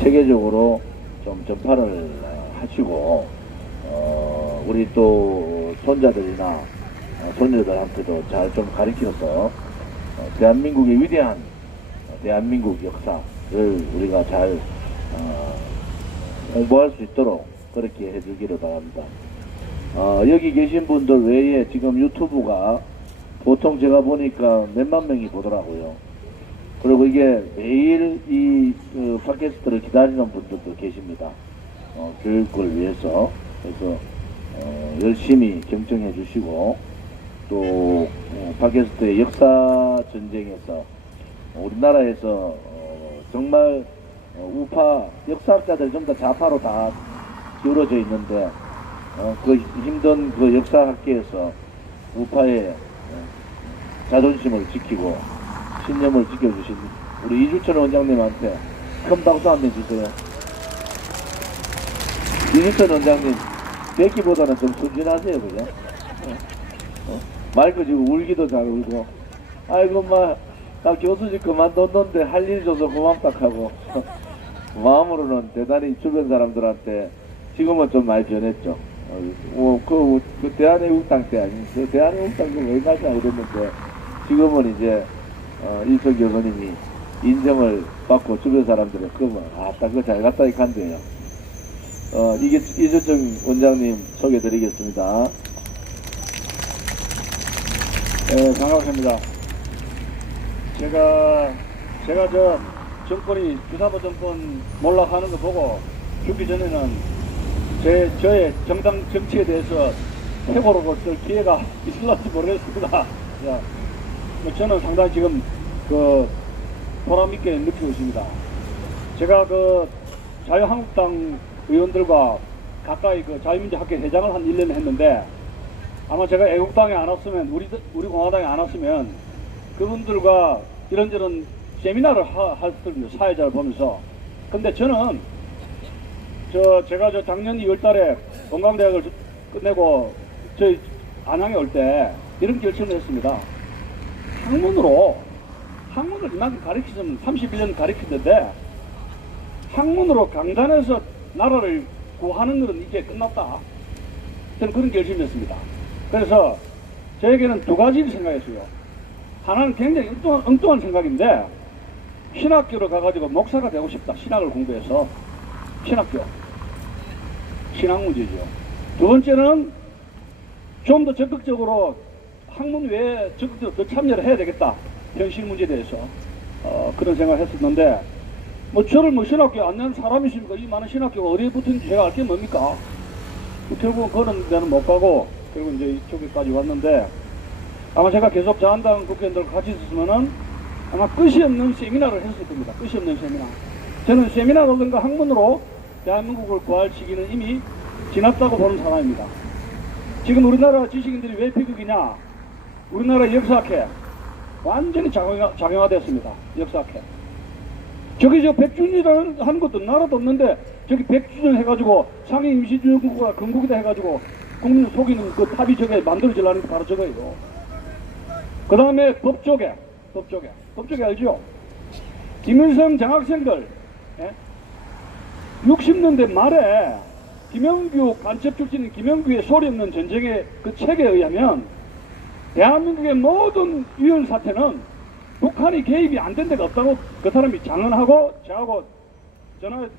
체계적으로 좀 전파를 하시고 우리 또 손자들이나 손녀들한테도 잘 좀 가르쳐서 대한민국의 위대한 대한민국 역사를 우리가 잘 공부할 수 있도록 그렇게 해주기를 바랍니다. 여기 계신 분들 외에 지금 유튜브가 보통 제가 보니까 몇만 명이 보더라고요. 그리고 이게 매일 이 팟캐스트를 기다리는 분들도 계십니다. 교육을 위해서. 그래서 열심히 경청해 주시고 또 팟캐스트의 역사 전쟁에서 우리나라에서 정말 우파 역사학자들이 좀 더 좌파로 다 기울어져 있는데 그 힘든 그 역사학계에서 우파의 자존심을 지키고 신념을 지켜주신 우리 이주천 원장님한테 큰 박수 한 번 주세요. 이주천 원장님 뵙기보다는 좀 순진하세요, 그죠? 마이크 지금 울기도 잘 울고, 아이고 나 교수직 그만뒀는데 할 일 줘서 고맙다 하고 마음으로는 대단히 주변 사람들한테 지금은 좀 많이 변했죠. 그 대한애국당 때 아니면 대한애국당 왜 가냐 이랬는데 지금은 이제 이철 교수님이 인정을 받고 주변 사람들은 그러면 그거 잘 갔다 이렇게 한대요. 이게 이주정 원장님 소개드리겠습니다. 네, 반갑습니다. 제가 저 정권이 주사부 정권 몰락하는 거 보고 죽기 전에는 저의 정당 정치에 대해서 해보려고 쓸 기회가 있을지 모르겠습니다. 저는 상당히 지금 보람있게 느끼고 있습니다. 제가 자유한국당 의원들과 가까이 자유민주학회 회장을 한 1년 했는데 아마 제가 애국당에 안 왔으면 우리 공화당에 안 왔으면 그분들과 이런저런 세미나를 할 겁니다. 사회자를 보면서. 근데 저는 제가 작년 2월달에 건강대학을 끝내고 저희 안양에 올 때 이런 결심을 했습니다. 학문을 이만큼 가르치면 31년 가르치는데 학문으로 강단에서 나라를 구하는 것은 이제 끝났다. 저는 그런 결심이었습니다. 그래서 저에게는 두 가지를 생각했어요. 하나는 굉장히 엉뚱한 생각인데 신학교로 가가지고 목사가 되고 싶다. 신학을 공부해서 신학교 신학 문제죠. 두 번째는 좀 더 적극적으로 학문 외에 적극적으로 더 참여를 해야 되겠다. 현실 문제에 대해서 그런 생각을 했었는데 저를 신학교에 안 낸 사람이 있습니까? 이 많은 신학교가 어디에 붙은지 제가 알 게 뭡니까? 결국은 그런 데는 못 가고 결국 이제 이쪽에까지 왔는데 아마 제가 계속 자한당 국회의원들과 같이 있었으면은 아마 끝이 없는 세미나를 했을 겁니다. 끝이 없는 세미나. 저는 세미나라든가 학문으로 대한민국을 구할 시기는 이미 지났다고 보는 사람입니다. 지금 우리나라 지식인들이 왜 비극이냐? 우리나라 역사학회 완전히 작용화되었습니다. 역사학회. 저기 백주년이라는 하는 것도 나라도 없는데 저기 백주년 해가지고 상해 임시주권국가 건국이다 해가지고 국민을 속이는 그 탑이 저게 만들어지려는 게 바로 저거예요. 그 다음에 법조계 알죠? 김일성 장학생들 60년대 말에 김영규 간첩 출신인 김영규의 소리 없는 전쟁의 그 책에 의하면 대한민국의 모든 위헌 사태는 북한이 개입이 안 된 데가 없다고 그 사람이 장언하고 저하고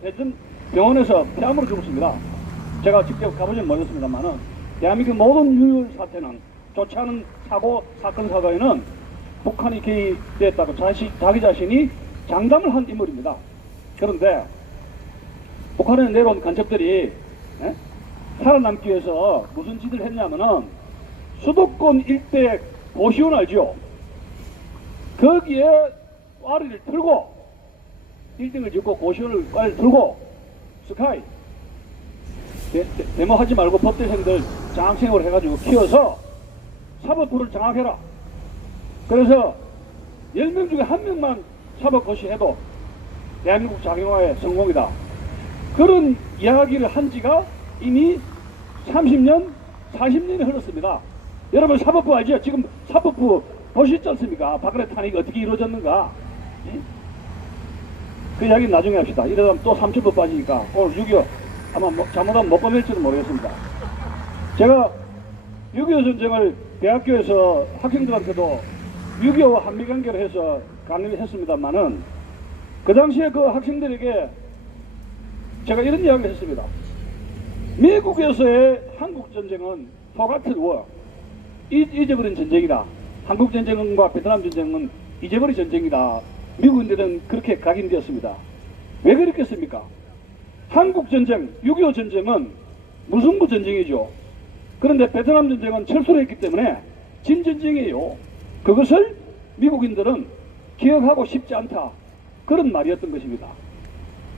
대전 병원에서 폐암으로 죽었습니다. 제가 직접 가보지는 못했습니다만은 대한민국 모든 유혈 사태는 좋지 않은 사건 사고에는 북한이 개입됐다고 자기 자신이 장담을 한 인물입니다. 그런데 북한에 내려온 간첩들이 살아남기 위해서 무슨 짓을 했냐면은 수도권 일대 고시원 알죠? 거기에 와리를 틀고 빌딩을 짓고 고시원을 와리를 틀고 스카이 데모하지 말고 법대생들 장학생으로 해가지고 키워서 사법부를 장악해라. 그래서 10명 중에 1명만 사법고시해도 대한민국 자경화의 성공이다. 그런 이야기를 한 지가 이미 30년, 40년이 흘렀습니다. 여러분 사법부 알죠? 지금 사법부 보시지 않습니까? 박근혜 탄핵이 어떻게 이루어졌는가? 그 이야기 나중에 합시다. 이러다 또 3천부 빠지니까 오늘 6.25 아마 잘못하면 못 보낼지는 모르겠습니다. 제가 6.25 전쟁을 대학교에서 학생들한테도 6.25 한미관계로 해서 강의를 했습니다만은 그 당시에 그 학생들에게 제가 이런 이야기를 했습니다. 미국에서의 한국전쟁은 forgotten war, 잊어버린 전쟁이다. 한국전쟁과 베트남 전쟁은 잊어버린 전쟁이다. 미국인들은 그렇게 각인되었습니다. 왜 그렇겠습니까? 한국전쟁, 6.25 전쟁은 무승부 전쟁이죠. 그런데 베트남 전쟁은 철수를 했기 때문에 진전쟁이에요. 그것을 미국인들은 기억하고 싶지 않다. 그런 말이었던 것입니다.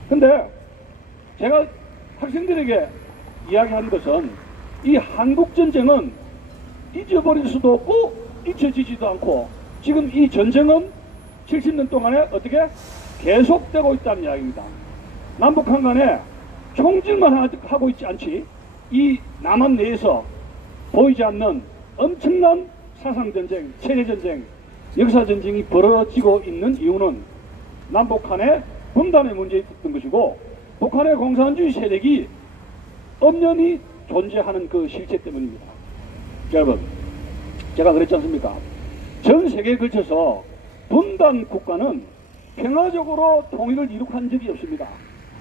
근데 제가 학생들에게 이야기한 것은 이 한국전쟁은 잊어버릴 수도 없고 잊혀지지도 않고 지금 이 전쟁은 70년 동안에 어떻게 계속되고 있다는 이야기입니다. 남북한 간에 총질만 하고 있지 않지 이 남한 내에서 보이지 않는 엄청난 사상전쟁, 체제전쟁, 역사전쟁이 벌어지고 있는 이유는 남북한의 분단의 문제였던 것이고 북한의 공산주의 세력이 엄연히 존재하는 그 실체 때문입니다. 여러분, 제가 그랬지 않습니까? 전 세계에 걸쳐서 분단 국가는 평화적으로 통일을 이룩한 적이 없습니다.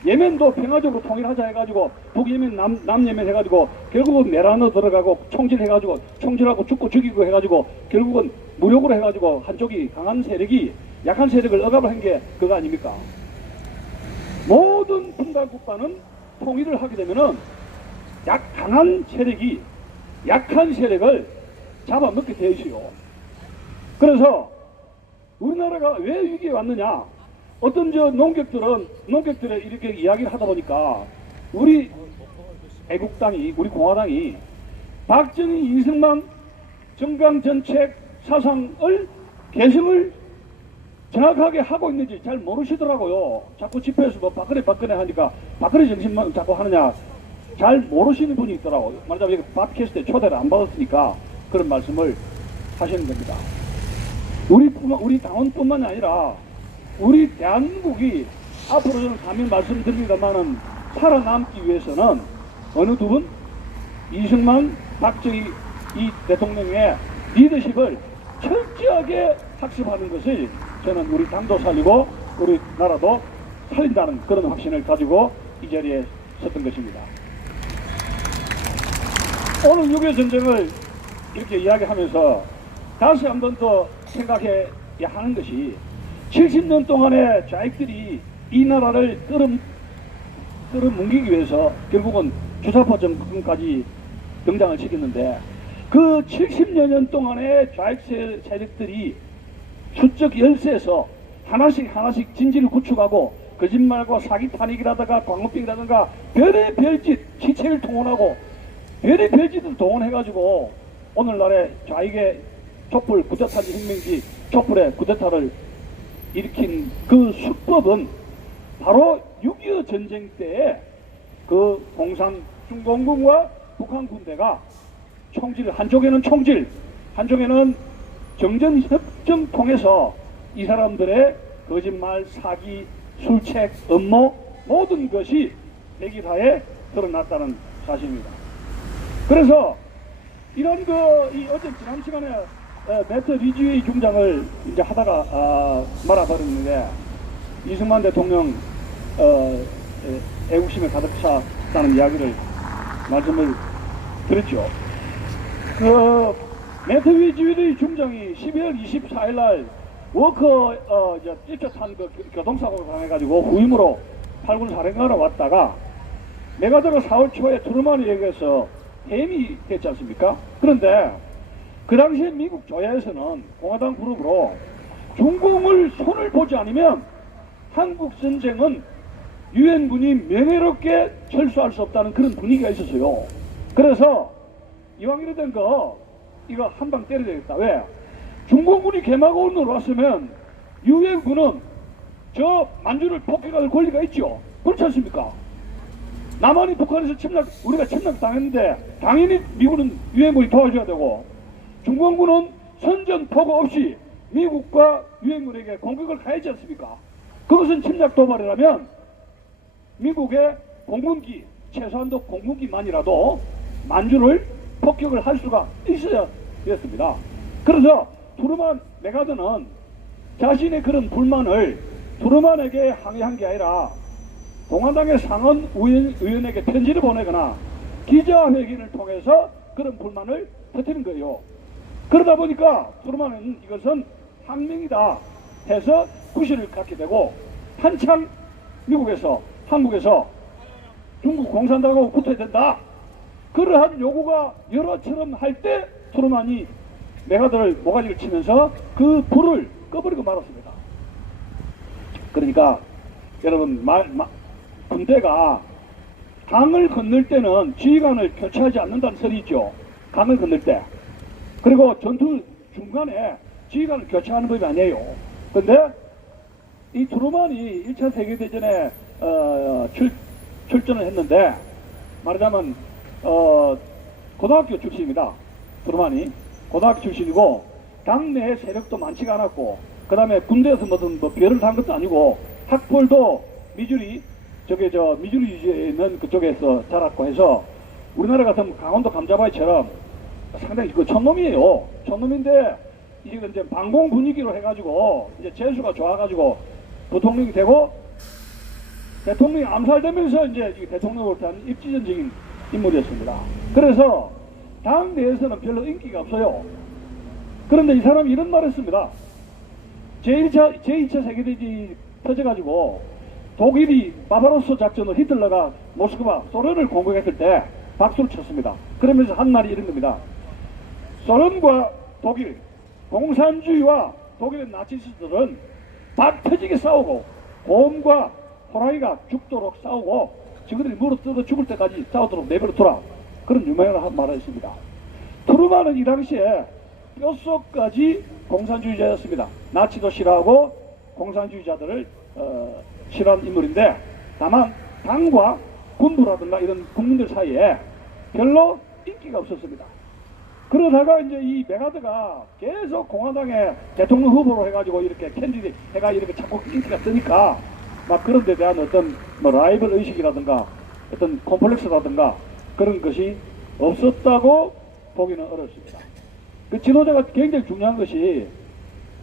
예멘도 평화적으로 통일하자 해가지고 북예멘, 남예멘 해가지고 결국은 내란으로 들어가고 총질해가지고 총질하고 죽고 죽이고 해가지고 결국은 무력으로 해가지고 한쪽이 강한 세력이 약한 세력을 억압을 한 게 그거 아닙니까? 모든 분단 국가는 통일을 하게 되면은 강한 세력이 약한 세력을 잡아먹게 되어 있어요. 그래서 우리나라가 왜 위기에 왔느냐? 어떤 농객들은 이렇게 이야기를 하다 보니까 우리 애국당이, 우리 공화당이 박정희, 이승만 정강정책 사상을 개성을 정확하게 하고 있는지 잘 모르시더라고요. 자꾸 집회에서 뭐 박근혜 하니까 박근혜 정신만 자꾸 하느냐 잘 모르시는 분이 있더라고요. 말하자면 팟캐스트에 초대를 안 받았으니까 그런 말씀을 하시는 겁니다. 우리 당원뿐만 아니라 우리 대한민국이 앞으로 저는 감히 말씀드립니다만은 살아남기 위해서는 어느 두 분? 이승만, 박정희 이 대통령의 리더십을 철저하게 학습하는 것이 저는 우리 당도 살리고 우리 나라도 살린다는 그런 확신을 가지고 이 자리에 섰던 것입니다. 오늘 6.25 전쟁을 이렇게 이야기하면서 다시 한 번 더 생각해야 하는 것이 70년 동안의 좌익들이 이 나라를 끌어뭉기기 위해서 결국은 주사파 정권까지 등장을 시켰는데 그 70여 년 동안의 좌익 세력들이 수적 열세에서 하나씩 진지를 구축하고 거짓말과 사기 탄핵이라든가 광우병이라든가 별의 별짓 기체를 동원하고 별의 별짓을 동원해가지고 오늘날의 좌익의 촛불 구태타지 혁명지 촛불의 구태타를 일으킨 그 수법은 바로 6.25 전쟁 때에 그 공산 중공군과 북한 군대가 총질, 한쪽에는 총질, 한쪽에는 정전협정 통해서 이 사람들의 거짓말, 사기, 술책, 음모 모든 것이 백일하에 드러났다는 사실입니다. 그래서 이런 이 어제 지난 시간에 매트 리주의 중장을 이제 하다가 말아버렸는데 이승만 대통령 애국심에 가득 찼다는 이야기를 말씀을 드렸죠. 그 매트 리주의 중장이 12월 24일 날 워커 찝쩍한 그 교통사고를 당해가지고 후임으로 8군 사령관으로 왔다가 내가 4월 초에 트루먼에게서 해임이 됐지 않습니까? 그런데 그 당시에 미국 조야에서는 공화당 그룹으로 중공을 손을 보지 않으면 한국 전쟁은 유엔군이 명예롭게 철수할 수 없다는 그런 분위기가 있었어요. 그래서 이왕 이래 된 거 이거 한 방 때려야 되겠다. 왜? 중공군이 개마고원으로 왔으면 유엔군은 저 만주를 폭격할 권리가 있죠. 그렇지 않습니까? 남한이 북한에서 우리가 침략 당했는데 당연히 미국은 유엔군이 도와줘야 되고 중공군은 선전포고 없이 미국과 유엔군에게 공격을 가하지 않습니까? 그것은 침략 도발이라면 미국의 공군기, 최소한도 공군기만이라도 만주를 폭격을 할 수가 있어야 되었습니다. 그래서 트루만 메가드는 자신의 그런 불만을 트루만에게 항의한 게 아니라 공화당의 상원 의원에게 편지를 보내거나 기자회견을 통해서 그런 불만을 터뜨린 거예요. 그러다 보니까 트루만은 이것은 항명이다 해서 구실을 갖게 되고, 한창 미국에서 한국에서 중국 공산당하고 붙어야 된다, 그러한 요구가 여러처럼 할 때 트루만이 메가드를 모가지를 치면서 그 불을 꺼버리고 말았습니다. 그러니까 여러분, 군대가 강을 건널 때는 지휘관을 교체하지 않는다는 설이 있죠. 강을 건널 때. 그리고 전투 중간에 지휘관을 교체하는 법이 아니에요. 근데 이 트루만이 1차 세계대전에 출전을 했는데, 말하자면 고등학교 출신입니다. 트루만이 고등학교 출신이고, 당내에 세력도 많지가 않았고, 그 다음에 군대에서 무슨 별을 단 것도 아니고, 학벌도 미주리 유지에 있는 그쪽에서 자랐고 해서, 우리나라 같은 강원도 감자바위처럼 상당히 그 촌놈이에요. 촌놈인데 이제 이제 반공 분위기로 해가지고 이제 재수가 좋아가지고 부통령이 되고, 대통령이 암살되면서 이제 대통령으로 한 입지전적인 인물이었습니다. 그래서 당 내에서는 별로 인기가 없어요. 그런데 이 사람이 이런 말을 했습니다. 제2차 세계대전이 터져가지고 독일이 바바로스 작전을, 히틀러가 모스크바 소련을 공격했을 때 박수를 쳤습니다. 그러면서 한 말이 이런 겁니다. 소련과 독일, 공산주의와 독일의 나치스트들은 박 터지게 싸우고 곰과 호랑이가 죽도록 싸우고 저들이 물어뜯어 죽을 때까지 싸우도록 내버려두라, 그런 유명한 말을 했습니다. 트루만은 이 당시에 뼛속까지 공산주의자였습니다. 나치도 싫어하고 공산주의자들을 싫어하는 인물인데, 다만 당과 군부라든가 이런 국민들 사이에 별로 인기가 없었습니다. 그러다가 이제 이 메가드가 계속 공화당의 대통령 후보로 해가지고 이렇게 캔디데이트 해가 이렇게 자꾸 인기가 뜨니까 막 그런 데 대한 어떤 라이벌 의식이라든가 어떤 콤플렉스라든가 그런 것이 없었다고 보기는 어렵습니다. 그 지도자가 굉장히 중요한 것이,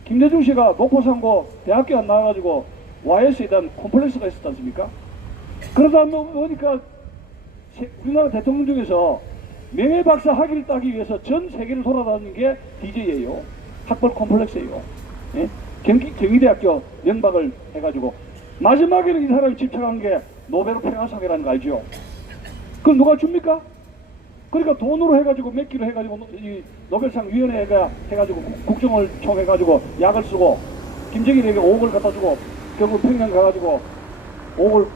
김대중 씨가 목포상고 대학교 안 나와가지고 YS에 대한 콤플렉스가 있었지 않습니까? 그러다 보니까 우리나라 대통령 중에서 명예박사 학위를 따기 위해서 전 세계를 돌아다니는 게 DJ예요. 학벌 콤플렉스예요. 예? 경희대학교 명박을 해가지고 마지막에는 이 사람이 집착한 게 노벨 평화상이라는 거 알죠? 그걸 누가 줍니까? 그러니까 돈으로 해가지고 몇 킬로 해가지고 이 노벨상 위원회가 해가지고 국정을 총해가지고 약을 쓰고, 김정일에게 5억을 갖다 주고 결국 평양 가가지고 5억을,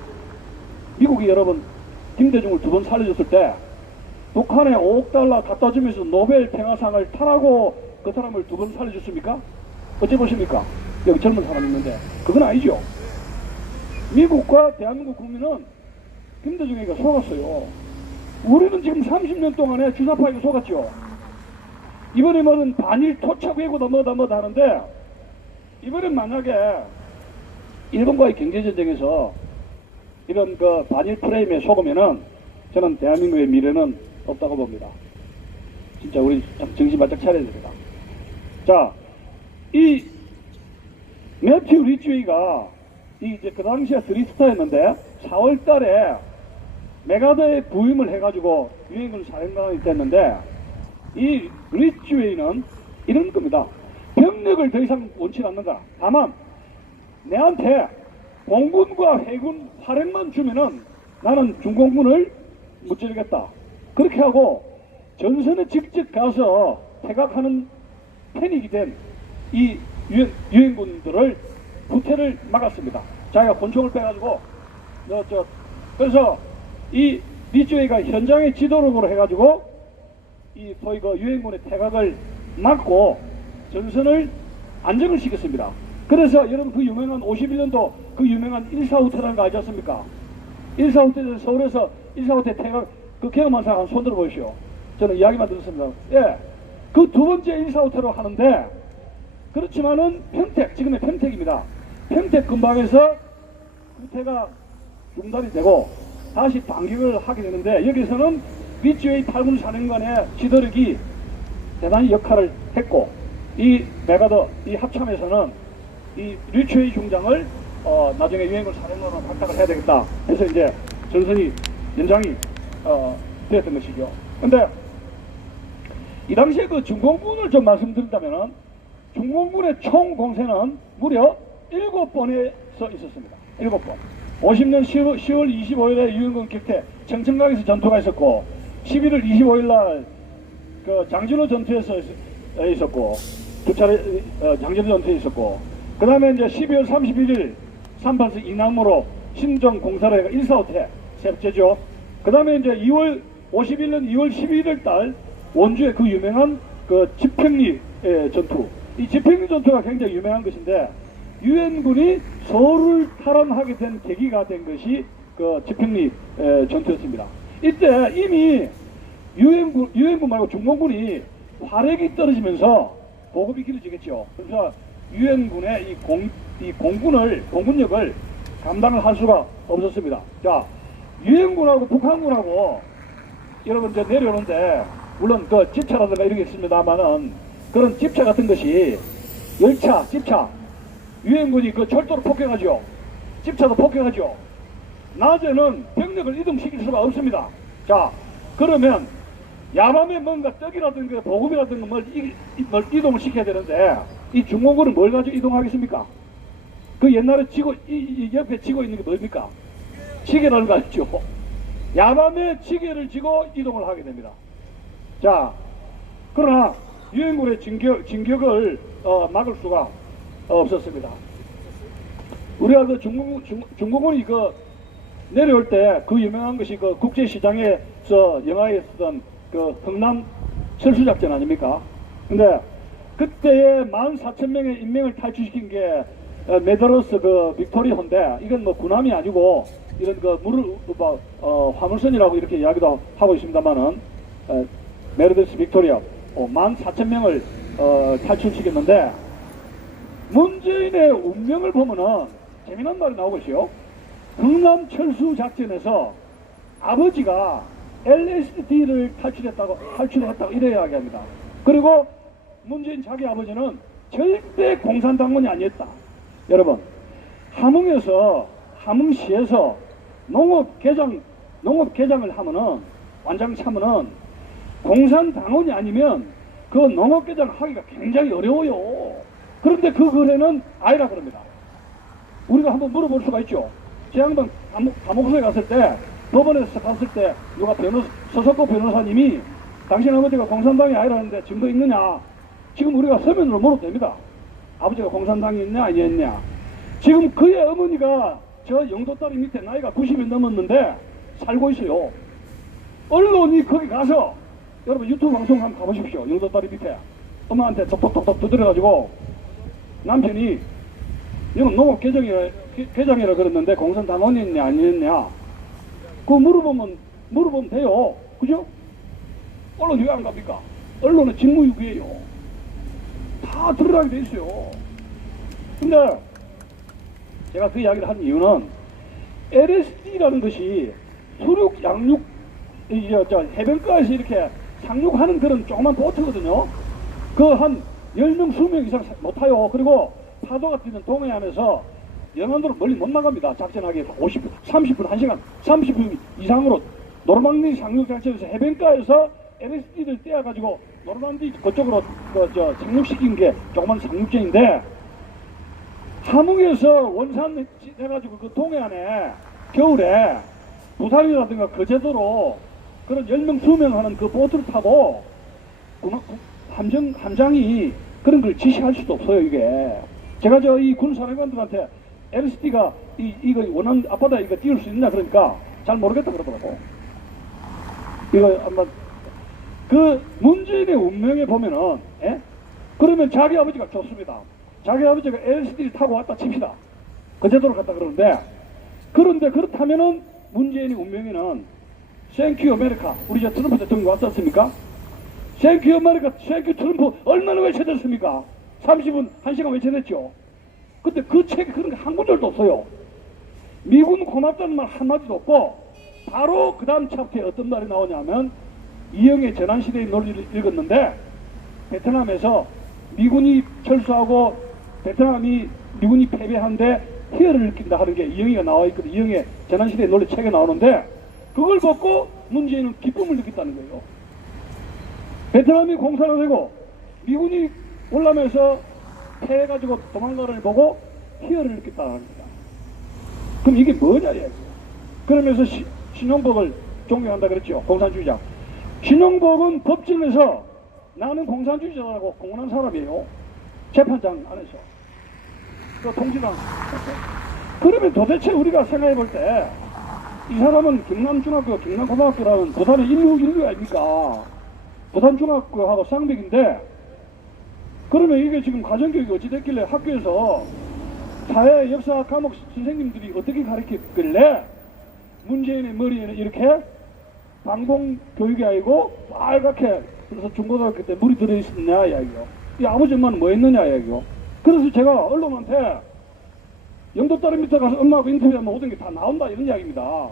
미국이 여러분 김대중을 2번 살려줬을 때 북한에 5억 달러 갖다 주면서 노벨 평화상을 타라고 그 사람을 2번 살려줬습니까? 어째 보십니까? 여기 젊은 사람 있는데 그건 아니죠. 미국과 대한민국 국민은 김대중에게 속았어요. 우리는 지금 30년 동안에 주사파에게 속았죠. 이번에 뭐는 반일 토착 외고다 뭐다 하는데, 이번엔 만약에 일본과의 경제전쟁에서 이런 그 반일 프레임에 속으면은 저는 대한민국의 미래는 없다고 봅니다. 진짜 우리 정신 바짝 차려야 됩니다. 자, 이 매튜 리치웨이가 이제 그 당시에 드리스타였는데 4월 달에 메가드에 부임을 해가지고 유엔군 사령관이 됐는데, 이 리치웨이는 이런 겁니다. 병력을 더 이상 원치 않는다. 다만 내한테 공군과 해군 화력만 주면은 나는 중공군을 무찌르겠다. 그렇게 하고 전선에 직접 가서 태각하는 패닉이 된 이 유엔군들을 후퇴를 막았습니다. 자기가 권총을 빼가지고 그래서 이 리치웨이가 현장의 지도력으로 해가지고 이 소위 그 유엔군의 태각을 막고 전선을 안정을 시켰습니다. 그래서 여러분 그 유명한 51년도 그 유명한 1.4후퇴라는 거 알지 않습니까? 1.4후퇴 서울에서 1.4후퇴 태각 그 경험한 사람 손 들어 보십시오. 저는 이야기만 들었습니다. 예, 그 두 번째 1.4후퇴로 하는데, 그렇지만은 평택, 지금의 평택입니다. 평택 근방에서 후퇴가 중단이 되고 다시 반격을 하게 되는데 여기서는 BGA 8군 사령관의 지도력이 대단히 역할을 했고 이 메가더 이 합참에서는 이 류추의 중장을 나중에 유엔군 사령관으로 발탁을 해야 되겠다 해서 이제 전선이 연장이 되었던 것이죠. 근데 이 당시에 그 중공군을 좀 말씀드린다면은 중공군의 총 공세는 무려 7번에서 있었습니다. 7번. 50년 10월 25일에 유엔군 격퇴 청천강에서 전투가 있었고 11월 25일 날 그 장진호 전투에서 있었고 두 차례 장진호 전투에 있었고 그 다음에 이제 12월 31일 38서 이남으로 신정 공사를 해가 145태 세 번째죠. 그 다음에 이제 51년 2월 11일 달 원주의 그 유명한 그 집행리 전투. 이 집행리 전투가 굉장히 유명한 것인데 유엔군이 서울을 탈환하게 된 계기가 된 것이 그 집행리 전투였습니다. 이때 이미 유엔군 말고 중공군이 화력이 떨어지면서 보급이 길어지겠죠. 그래서 유엔군의 공군력을 감당을 할 수가 없었습니다. 자, 유엔군하고 북한군하고 여러분 이제 내려오는데 물론 그 집차라든가 이런 게 있습니다만은 그런 집차 같은 것이 열차, 집차 유엔군이 그 철도로 폭격하죠. 집차도 폭격하죠. 낮에는 병력을 이동시킬 수가 없습니다. 자, 그러면 야밤에 뭔가 떡이라든가 보급이라든가 뭘 이동을 시켜야 되는데 이 중공군은 뭘 가지고 이동하겠습니까? 그 옛날에 이 옆에 지고 있는 게 뭡니까? 지게라는 거 알죠? 야밤에 지게를 지고 이동을 하게 됩니다. 자, 그러나 유엔군의 진격을 막을 수가 없었습니다. 우리가 그 중공군이 그 내려올 때 그 유명한 것이 그 국제시장에서 영화에 쓰던 그 흥남 철수작전 아닙니까? 근데 그때에 14,000명의 인명을 탈출시킨 게 메드로스 그 빅토리아인데 이건 뭐 군함이 아니고 이런 그 화물선이라고 이렇게 이야기도 하고 있습니다만은 메르데스 빅토리아 14,000명을 탈출시켰는데 문재인의 운명을 보면은 재미난 말이 나오고 있어요. 흥남 철수 작전에서 아버지가 LSD를 탈출했다고 이래 이야기합니다. 그리고 문재인 자기 아버지는 절대 공산당원이 아니었다. 여러분, 함흥시에서 농업개장을 하면은 완장 차면은 공산당원이 아니면 그 농업개장 하기가 굉장히 어려워요. 그런데 그 거래는 아니라 그럽니다. 우리가 한번 물어볼 수가 있죠. 제 양반 감옥소에 갔을 때 법원에서 갔을 때 누가 서석구 변호사님이 당신 아버지가 공산당이 아니라는데 증거 있느냐? 지금 우리가 서면으로 물어도 됩니다. 아버지가 공산당이었냐 아니었냐? 지금 그의 어머니가 저 영도다리 밑에 나이가 90이 넘었는데 살고 있어요. 언론이 거기 가서 여러분 유튜브 방송 한번 가보십시오. 영도다리 밑에 엄마한테 톡톡톡톡 두드려가지고 남편이 이건 농업개정이라 그랬는데 공산당원이었냐 아니었냐? 그거 물어보면 돼요. 그죠? 언론 왜 안 갑니까? 언론은 직무유기예요. 다 드러나게 돼 있어요. 근데 제가 그 이야기를 한 이유는 LSD라는 것이 수륙, 양육, 해변가에서 이렇게 상륙하는 그런 조그만 보트거든요. 그 한 10명, 20명 이상 못 타요. 그리고 파도가 뛰는 동해안에서 영안도로 멀리 못 나갑니다. 작전하기 50분, 30분, 1시간, 30분 이상으로 노르망디 상륙작전에서 해변가에서 LSD를 떼어가지고 노르망디 그쪽으로 상륙시킨 게 조그만 상륙전인데 함흥에서 원산 해가지고 그 동해안에 겨울에 부산이라든가 거제도로 그런 10명, 20명 하는 그 보트를 타고 함장이 그런 걸 지시할 수도 없어요, 이게. 제가 이 군사령관들한테 LSD가 이거 원한 앞바다 이거 띄울 수 있냐 그러니까 잘 모르겠다 그러더라고. 이거 아마 그 문재인의 운명에 보면은 그러면 자기 아버지가 좋습니다. 자기 아버지가 LSD를 타고 왔다 칩시다. 거제도로 갔다 그러는데 그런데 그렇다면은 문재인의 운명에는 땡큐 아메리카 우리 저 트럼프 대통령 왔지 않습니까? 땡큐 아메리카 땡큐 트럼프 얼마나 외쳐댔습니까? 30분 1시간 외쳐댔죠. 근데 그 책에 그런 게 한 구절도 없어요. 미군 고맙다는 말 한마디도 없고 바로 그 다음 챕터에 어떤 말이 나오냐면 이영의 전환시대의 논리를 읽었는데 베트남에서 미군이 철수하고 미군이 패배한데 희열을 느낀다 하는 게 이영이가 나와 있거든. 이영의 전환시대의 논리 책에 나오는데 그걸 보고 문재인은 기쁨을 느꼈다는 거예요. 베트남이 공산화 되고 미군이 올라면서 패해가지고 도망가를 보고 희열을 느꼈다는 겁니다. 그럼 이게 뭐냐 이야기예요. 그러면서 신용복을 존경한다 그랬죠. 공산주의자. 신용복은 법정에서 나는 공산주의자라고 공언한 사람이에요. 재판장 안에서. 그 통지당. 그러면 도대체 우리가 생각해 볼 때 이 사람은 경남중학교, 경남고등학교라는 부산의 인류 아닙니까? 부산중학교하고 쌍벽인데 그러면 이게 지금 가정교육이 어찌 됐길래 학교에서 사회 역사 과목 선생님들이 어떻게 가르쳤길래 문재인의 머리에는 이렇게 방공 교육이 아니고 빨갛게 그래서 중고등학교 때 물이 들어있었냐 이야기요. 이 아버지 엄마는 뭐 했느냐 이야기요. 그래서 제가 언론한테 영도 딸 밑에 가서 엄마하고 인터뷰하면 모든 게 다 나온다 이런 이야기입니다.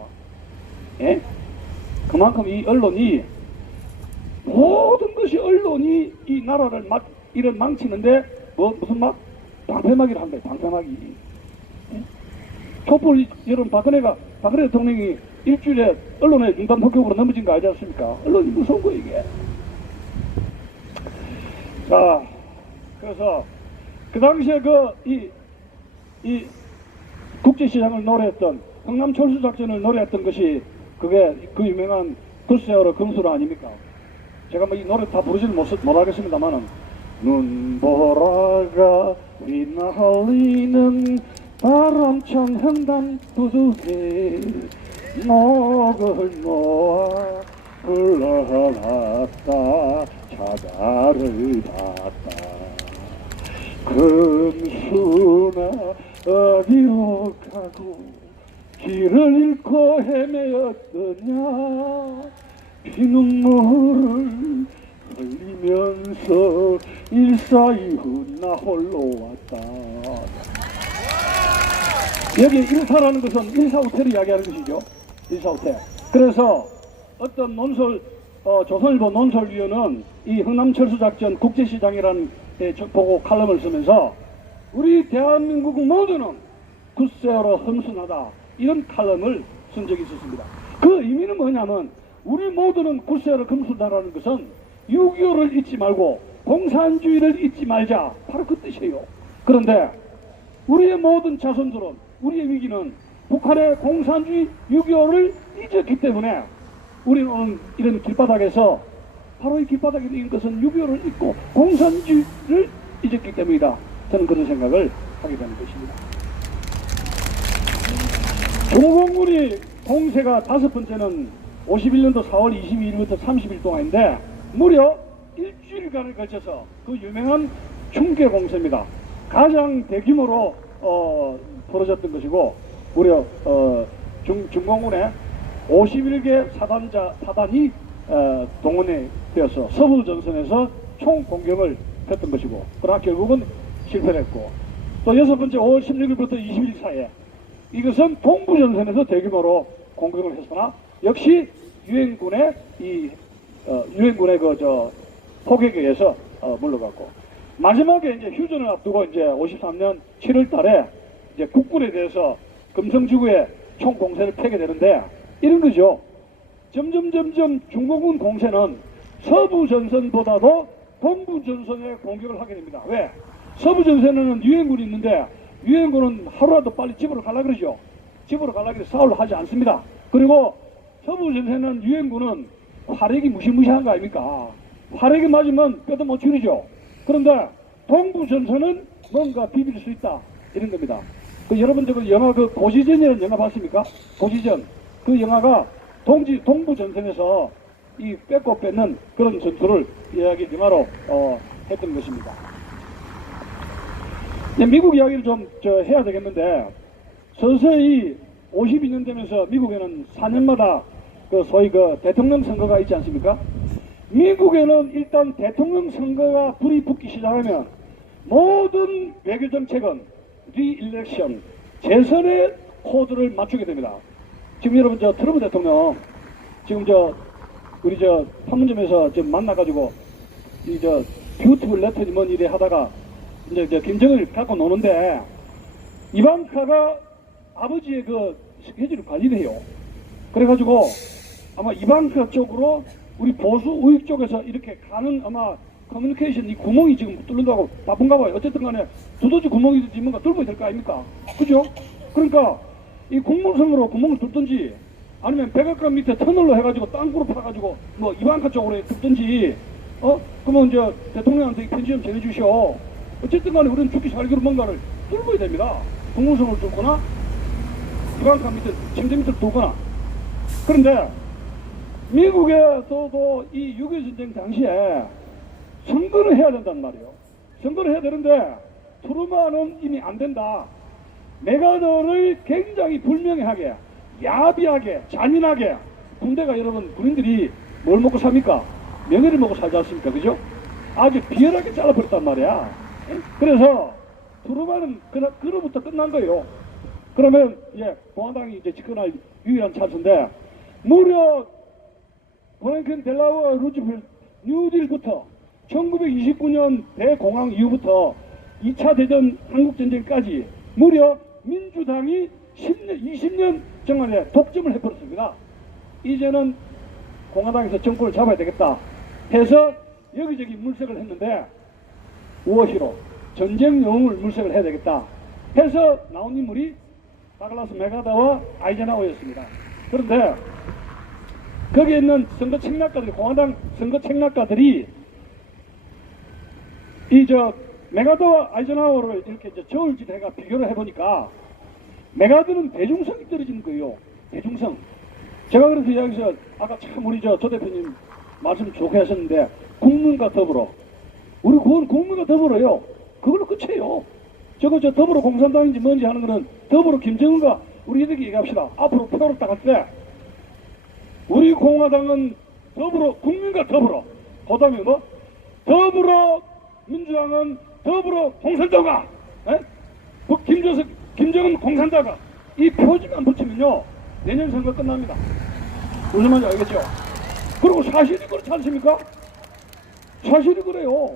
예? 그만큼 이 언론이 모든 것이 언론이 이 나라를 이런 망치는데 무슨 방패막이를 한다. 방패막이. 예? 촛불 여러분 박근혜 대통령이 일주일에 언론에 융단 폭격으로 넘어진 거 알지 않습니까? 언론이 무서운 거 이게. 자, 그래서 그 당시에 이 국제시장을 노래했던 흥남철수작전을 노래했던 것이 그게 그 유명한 굿세어러 금수로 아닙니까? 제가 뭐 이 노래 다 부르지는 못하겠습니다만은 눈보라가 휘날리는 바람찬 흥담 부두에 녹을 놓아 흘러갔다 자가를 봤다 금수나 어디로 가고 길을 잃고 헤매었더냐 피눈물을 흘리면서 일사이후 나 홀로 왔다. 여기 일사라는 것은 일사후퇴를 이야기하는 것이죠. 일사후퇴. 그래서 어떤 조선일보 논설위원은 이 흥남철수작전 국제시장이라는 데 보고 칼럼을 쓰면서 우리 대한민국 모두는 굿세어러 흠순하다 이런 칼럼을 쓴 적이 있었습니다. 그 의미는 뭐냐면 우리 모두는 굿세어러 흠순하다는 것은 6.25를 잊지 말고 공산주의를 잊지 말자 바로 그 뜻이에요. 그런데 우리의 모든 자손들은 우리의 위기는 북한의 공산주의 6.25를 잊었기 때문에 우리는 오늘 이런 길바닥에서 바로 이 길바닥에 있는 것은 6.25를 잊고 공산주의를 잊었기 때문이다. 저는 그런 생각을 하게 되는 것입니다. 조공군이 공세가 5번째는 51년도 4월 22일부터 30일 동안인데 무려 일주일간을 걸쳐서 그 유명한 충계공세입니다. 가장 대규모로 벌어졌던 것이고 무려 중공군의 51개 사단이 동원이 되어서 서부전선에서 총공격을 했던 것이고 그러나 결국은 실패를 했고 또 6번째 5월 16일부터 20일 사이에 이것은 동부전선에서 대규모로 공격을 했으나 역시 유엔군의 포격에 의해서 물러갔고 마지막에 이제 휴전을 앞두고 이제 53년 7월 달에 이제 국군에 대해서 금성지구에 총공세를 펴게 되는데 이런 거죠. 점점 중공군 공세는 서부전선보다도 동부전선에 공격을 하게 됩니다. 왜? 서부전선에는 유엔군이 있는데 유엔군은 하루라도 빨리 집으로 가려고 그러죠. 집으로 가려고 해서 싸우려 하지 않습니다. 그리고 서부전선에는 유엔군은 화력이 무시무시한 거 아닙니까? 화력이 맞으면 뼈도 못 추리죠. 그런데 동부전선은 뭔가 비빌 수 있다 이런 겁니다. 여러분들 그 영화 그 고지전이라는 영화 봤습니까? 고지전. 그 영화가 동부전선에서 이 뺏고 뺏는 그런 전투를 영화로 했던 것입니다. 미국 이야기를 좀 해야 되겠는데 서서히 52년 되면서 미국에는 4년마다 그 소위 그 대통령 선거가 있지 않습니까? 미국에는 일단 대통령 선거가 불이 붙기 시작하면 모든 외교 정책은 리일렉션 재선에 코드를 맞추게 됩니다. 지금 여러분 저 트럼프 대통령 지금 우리 판문점에서 지금 만나가지고 이 뷰티풀 레터니 뭔 이래 하다가 이제 김정을 갖고 노는데 이방카가 아버지의 그 스케줄을 관리를 해요. 그래가지고 아마 이방카 쪽으로 우리 보수 우익 쪽에서 이렇게 가는 아마 커뮤니케이션 이 구멍이 지금 뚫린다고 바쁜가 봐요. 어쨌든 간에 두더지 구멍이든지 뭔가 뚫어야 될 거 아닙니까? 그죠? 그러니까 이 공무성으로 구멍을 뚫든지 아니면 백악관 밑에 터널로 해가지고 땅굴을 파가지고 뭐 이방카 쪽으로 뚫든지 그러면 이제 대통령한테 편지 좀 전해주시오. 어쨌든 간에 우리는 죽기 살기로 뭔가를 뚫어야 됩니다. 공무성을 뚫거나 이방카 밑에 침대 밑에 두거나. 그런데 미국에서도 이 6.25 전쟁 당시에 선거를 해야 된단 말이에요. 선거를 해야 되는데 트루만은 이미 안 된다. 메가더를 굉장히 불명예하게, 야비하게, 잔인하게 군대가 여러분 군인들이 뭘 먹고 삽니까? 명예를 먹고 살지 않습니까? 그죠? 아주 비열하게 잘라버렸단 말이야. 그래서 트루만은 그로부터 끝난 거예요. 그러면 공화당이 이제 집권할 유일한 찬스인데 무려 프랭클린 델라웨어 루즈벨트 뉴딜부터 1929년 대공황 이후부터 2차 대전 한국전쟁까지 무려 민주당이 20년 정안에 독점을 해버렸습니다. 이제는 공화당에서 정권을 잡아야 되겠다 해서 여기저기 물색을 했는데 무엇이로 전쟁 영웅을 물색을 해야 되겠다 해서 나온 인물이 다글라스 맥아더와 아이젠하워였습니다. 그런데 거기에 있는 선거 책략가들이 공화당 선거 책략가들이 맥아더와 아이젠하워를 이렇게 저울질해가 비교를 해보니까 맥아더는 대중성이 떨어지는 거예요. 대중성. 제가 그래서 여기서 아까 참 우리 조 대표님 말씀 좋게 하셨는데 국민과 더불어 우리 그건 국민과 더불어요. 그걸로 끝이에요. 저 더불어 공산당인지 뭔지 하는 거는 더불어 김정은과 우리 이렇게 얘기합시다. 앞으로 표를 딱 할 때 우리 공화당은 더불어 국민과 더불어 그다음에 뭐 더불어 민주당은 더불어 공산당과 김정은 공산당과 이 표지만 붙이면요 내년 선거 끝납니다. 무슨 말인지 알겠죠? 그리고 사실이 그렇지 않습니까? 사실이 그래요.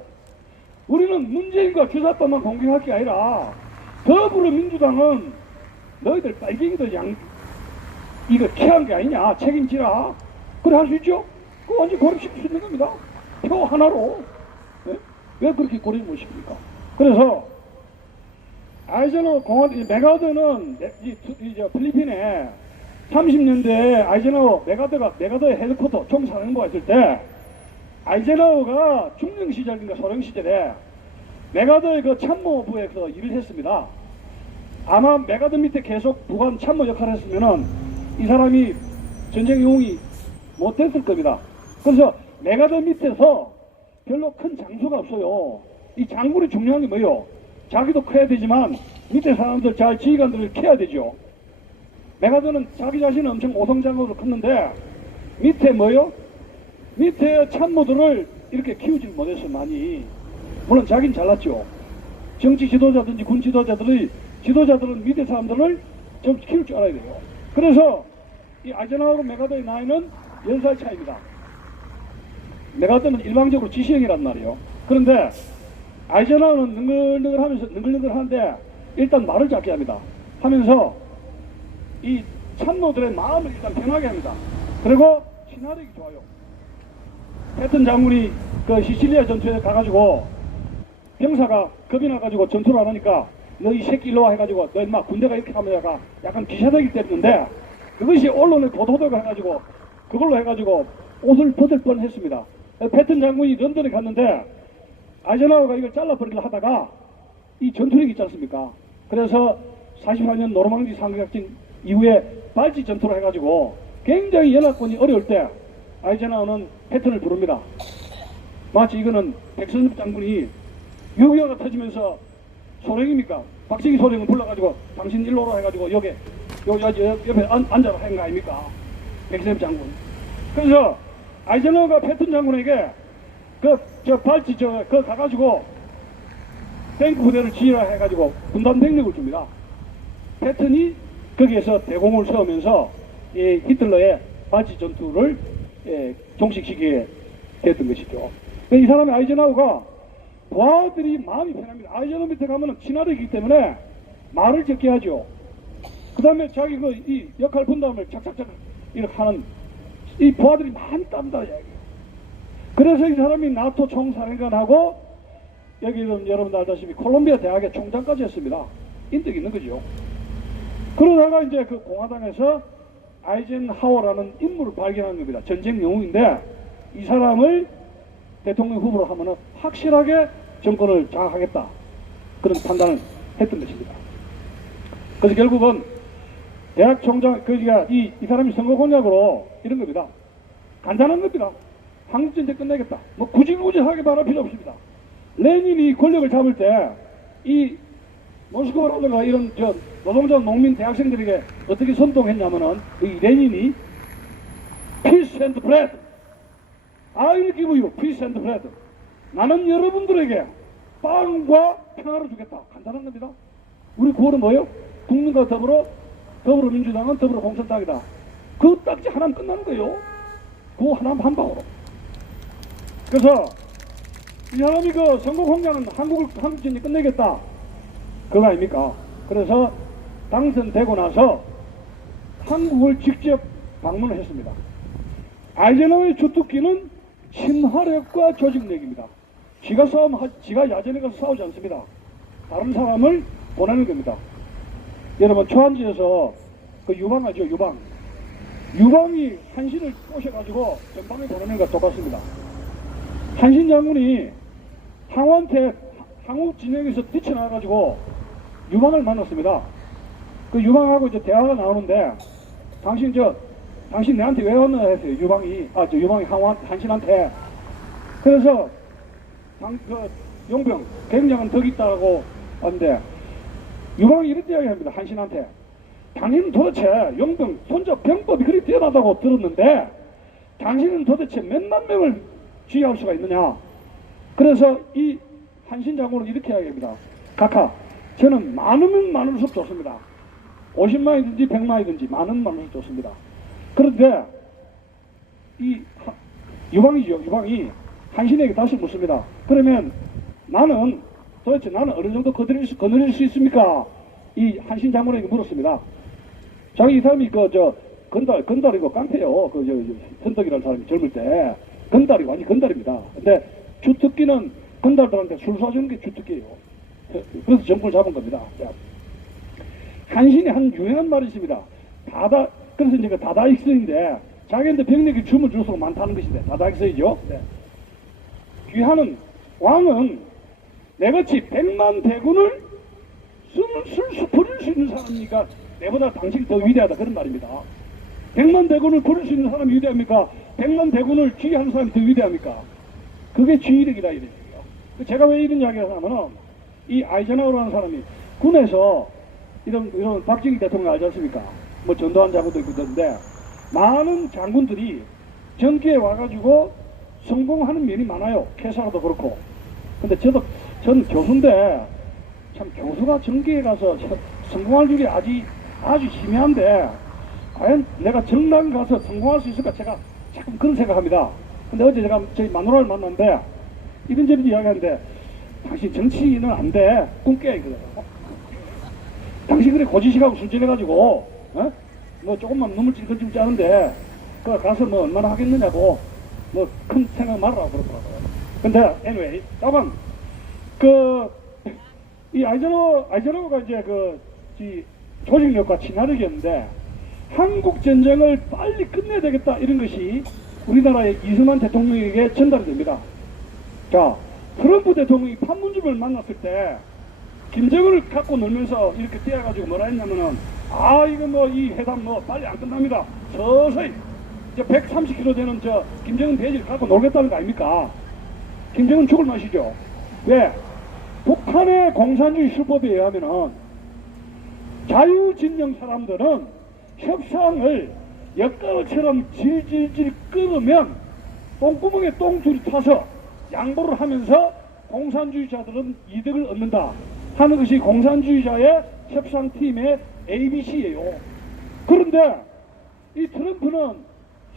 우리는 문재인과 주사파만 공격할 게 아니라 더불어민주당은 너희들 빨갱이들 이거 취한 게 아니냐 책임지라 그래 할 수 있죠? 그거 완전 고립시킬 수 있는 겁니다. 표 하나로. 네? 왜 그렇게 고립 못 시킵니까? 그래서 맥아더는 필리핀에 30년대에 맥아더의 헤드쿼터 총사령부가 있을 때 아이젠하워가 중령 시절인가 소련 시절에 맥아더의 그 참모부에서 일을 했습니다. 아마 맥아더 밑에 계속 부관 참모 역할을 했으면은 이 사람이 전쟁 영웅이 못됐을 겁니다. 그래서 맥아더 밑에서 별로 큰 장수가 없어요. 이 장군이 중요한 게 뭐예요? 자기도 커야 되지만 밑에 사람들 잘 지휘관들을 키워야 되죠. 맥아더는 자기 자신은 엄청 오성장으로 컸는데 밑에 뭐요? 밑에 참모들을 이렇게 키우지 못했어요. 많이. 물론 자기는 잘났죠. 정치 지도자든지 군 지도자들은 밑에 사람들을 좀 키울 줄 알아야 돼요. 그래서 이 아이젠하워와 맥아더의 나이는 10살 차이입니다. 맥아더는 일방적으로 지시형이란 말이에요. 그런데 아이젠하워는 능글능글하는데 일단 말을 작게 합니다. 하면서 이 참모들의 마음을 일단 편하게 합니다. 그리고 친화력이 좋아요. 패튼 장군이 그 시칠리아 전투에 가가지고 병사가 겁이 나가지고 전투를 안 하니까 너 이 새끼 일로 와 해가지고 너 인마 군대가 이렇게 하면 약간 기사되기 때문인데 그것이 언론에 보도되고 해가지고 그걸로 해가지고 옷을 벗을 뻔했습니다. 패튼 장군이 런던에 갔는데 아이젠하워가 이걸 잘라버리려 하다가 이 전투력이 있지 않습니까? 그래서 44년 노르망디 상륙작전 이후에 발지 전투를 해가지고 굉장히 연합군이 어려울 때 아이젠하워는 패턴을 부릅니다. 마치 이거는 백선엽 장군이 6.25가 터지면서 소령입니까? 박정희 소령을 불러가지고 당신 일로 오라 해가지고 옆에 앉아라 한 거 아닙니까? 백선엽 장군. 그래서 아이젠하워가 패턴 장군에게 그거 가가지고 탱크 부대를 지휘라 해가지고 군단 병력을 줍니다. 패턴이 거기에서 대공을 세우면서 이 히틀러의 바지 전투를 종식시키게 됐던 것이죠. 이 사람이 아이젠하워가 부하들이 마음이 편합니다. 아이젠하워 밑에 가면은 친화력이기 때문에 말을 적게 하죠. 그 다음에 자기 이 역할 분담을 착착착 이렇게 하는 이 부하들이 많이 딴다 이야기예요. 그래서 이 사람이 나토 총사령관하고 여기는 여러분들 알다시피 콜롬비아 대학의 총장까지 했습니다. 인덕이 있는 거죠. 그러다가 이제 그 공화당에서 아이젠하워라는 인물을 발견한 겁니다. 전쟁 영웅인데 이 사람을 대통령 후보로 하면은 확실하게 정권을 장악하겠다. 그런 판단을 했던 것입니다. 그래서 결국은 대학 총장, 그러니까 이 사람이 선거 공약으로 이런 겁니다. 간단한 겁니다. 한국전쟁 끝내겠다. 뭐 구질구질하게 말할 필요 없습니다. 레닌이 권력을 잡을 때 이 모스크바라든가 이런 노동자 농민 대학생들에게 어떻게 선동했냐면은 이 레닌이 Peace and Bread, I will give you peace and bread. 나는 여러분들에게 빵과 평화를 주겠다. 간단한 겁니다. 우리 구호는 뭐예요? 국민과 더불어민주당은 더불어공산당이다. 그 딱지 하나면 끝나는 거예요. 그거 하나면 한 방으로. 그래서 이 사람이 그 선거 공약은 한국전쟁 끝내겠다. 그거 아닙니까? 그래서 당선되고 나서 한국을 직접 방문을 했습니다. 아이젠하워의 주특기는 친화력과 조직력입니다. 지가 야전에 가서 싸우지 않습니다. 다른 사람을 보내는 겁니다. 여러분 초안지에서 그 유방 알죠? 유방이 한신을 꼬셔가지고 전방에 보내는 것과 똑같습니다. 한신 장군이 항우 진영에서 뛰쳐나와가지고 유방을 만났습니다. 그 유방하고 이제 대화가 나오는데 당신 내한테 왜 왔나 했어요. 유방이 한신한테. 그래서 용병 굉장한 덕이 있다고 하는데 유방이 이렇게 이야기합니다. 한신한테. 당신은 도대체 용병 손자 병법이 그리 뛰어나다고 들었는데 당신은 도대체 몇만 명을 지휘할 수가 있느냐. 그래서 이 한신 장군은 이렇게 이야기합니다. 각하, 저는 많으면 많을수록 좋습니다. 50만이든지 100만이든지 많을수록 좋습니다. 그런데 이 유방이 한신에게 다시 묻습니다. 그러면 도대체 나는 어느 정도 거느릴 수 있습니까? 이 한신 장군에게 물었습니다. 자기 이 사람이 건달이고 깡패요. 현덕이라는 사람이 젊을 때 완전 건달입니다. 근데 주특기는 건달들한테 술 쏴주는 게 주특기예요. 그래서 정권을 잡은 겁니다. 자, 한신이 한 유명한 말이 있습니다. 그래서 이제 다다익선인데 자기한테 병력이 주면 줄수록 많다는 것인데 다다익선이죠. 네. 귀하는 왕은 내같이 100만 대군을 부릴 수 있는 사람이니까 내보다 당신이 더 위대하다 그런 말입니다. 100만 대군을 부릴 수 있는 사람이 위대합니까? 100만 대군을 지휘하는 사람이 더 위대합니까? 그게 지휘력이다 이런 얘기예요. 제가 왜 이런 이야기를 하냐면은 이 아이젠하워라는 사람이 군에서 이런 박정희 대통령 알지 않습니까? 뭐 전두환 장군도 있던데 많은 장군들이 전기에 와가지고 성공하는 면이 많아요. 캐사라도 그렇고. 근데 저는 교수인데 참 교수가 전기에 가서 성공할 일이 아주 희미한데 과연 내가 정당 가서 성공할 수 있을까 제가 자꾸 그런 생각합니다. 근데 어제 제가 저희 마누라를 만났는데 이런저런 이야기하는데 당신 정치인은 안 돼. 꿈깨 이거예요. 당신 그래 고지식하고 순진해가지고 뭐 조금만 눈물질 건지 하는데 그 가서 뭐 얼마나 하겠느냐고 뭐 큰 생각 말아라 그러더라고요. 근데 anyway 다만 이 아이젠하워가 이제 조직력과 친화력이었는데 한국 전쟁을 빨리 끝내야 되겠다 이런 것이 우리나라의 이승만 대통령에게 전달이 됩니다. 자, 트럼프 대통령이 판문점을 만났을 때 김정은을 갖고 놀면서 이렇게 뛰어가지고 뭐라 했냐면은 이거 뭐 이 회담 뭐 빨리 안 끝납니다. 서서히 이제 130km 되는 김정은 대지를 갖고 놀겠다는 거 아닙니까? 김정은 죽을 맛이죠. 왜? 북한의 공산주의 수법에 의하면은 자유진영 사람들은 협상을 엿가루처럼 질질질 끓으면 똥구멍에 똥줄이 타서 양보를 하면서 공산주의자들은 이득을 얻는다 하는 것이 공산주의자의 협상팀의 ABC예요. 그런데 이 트럼프는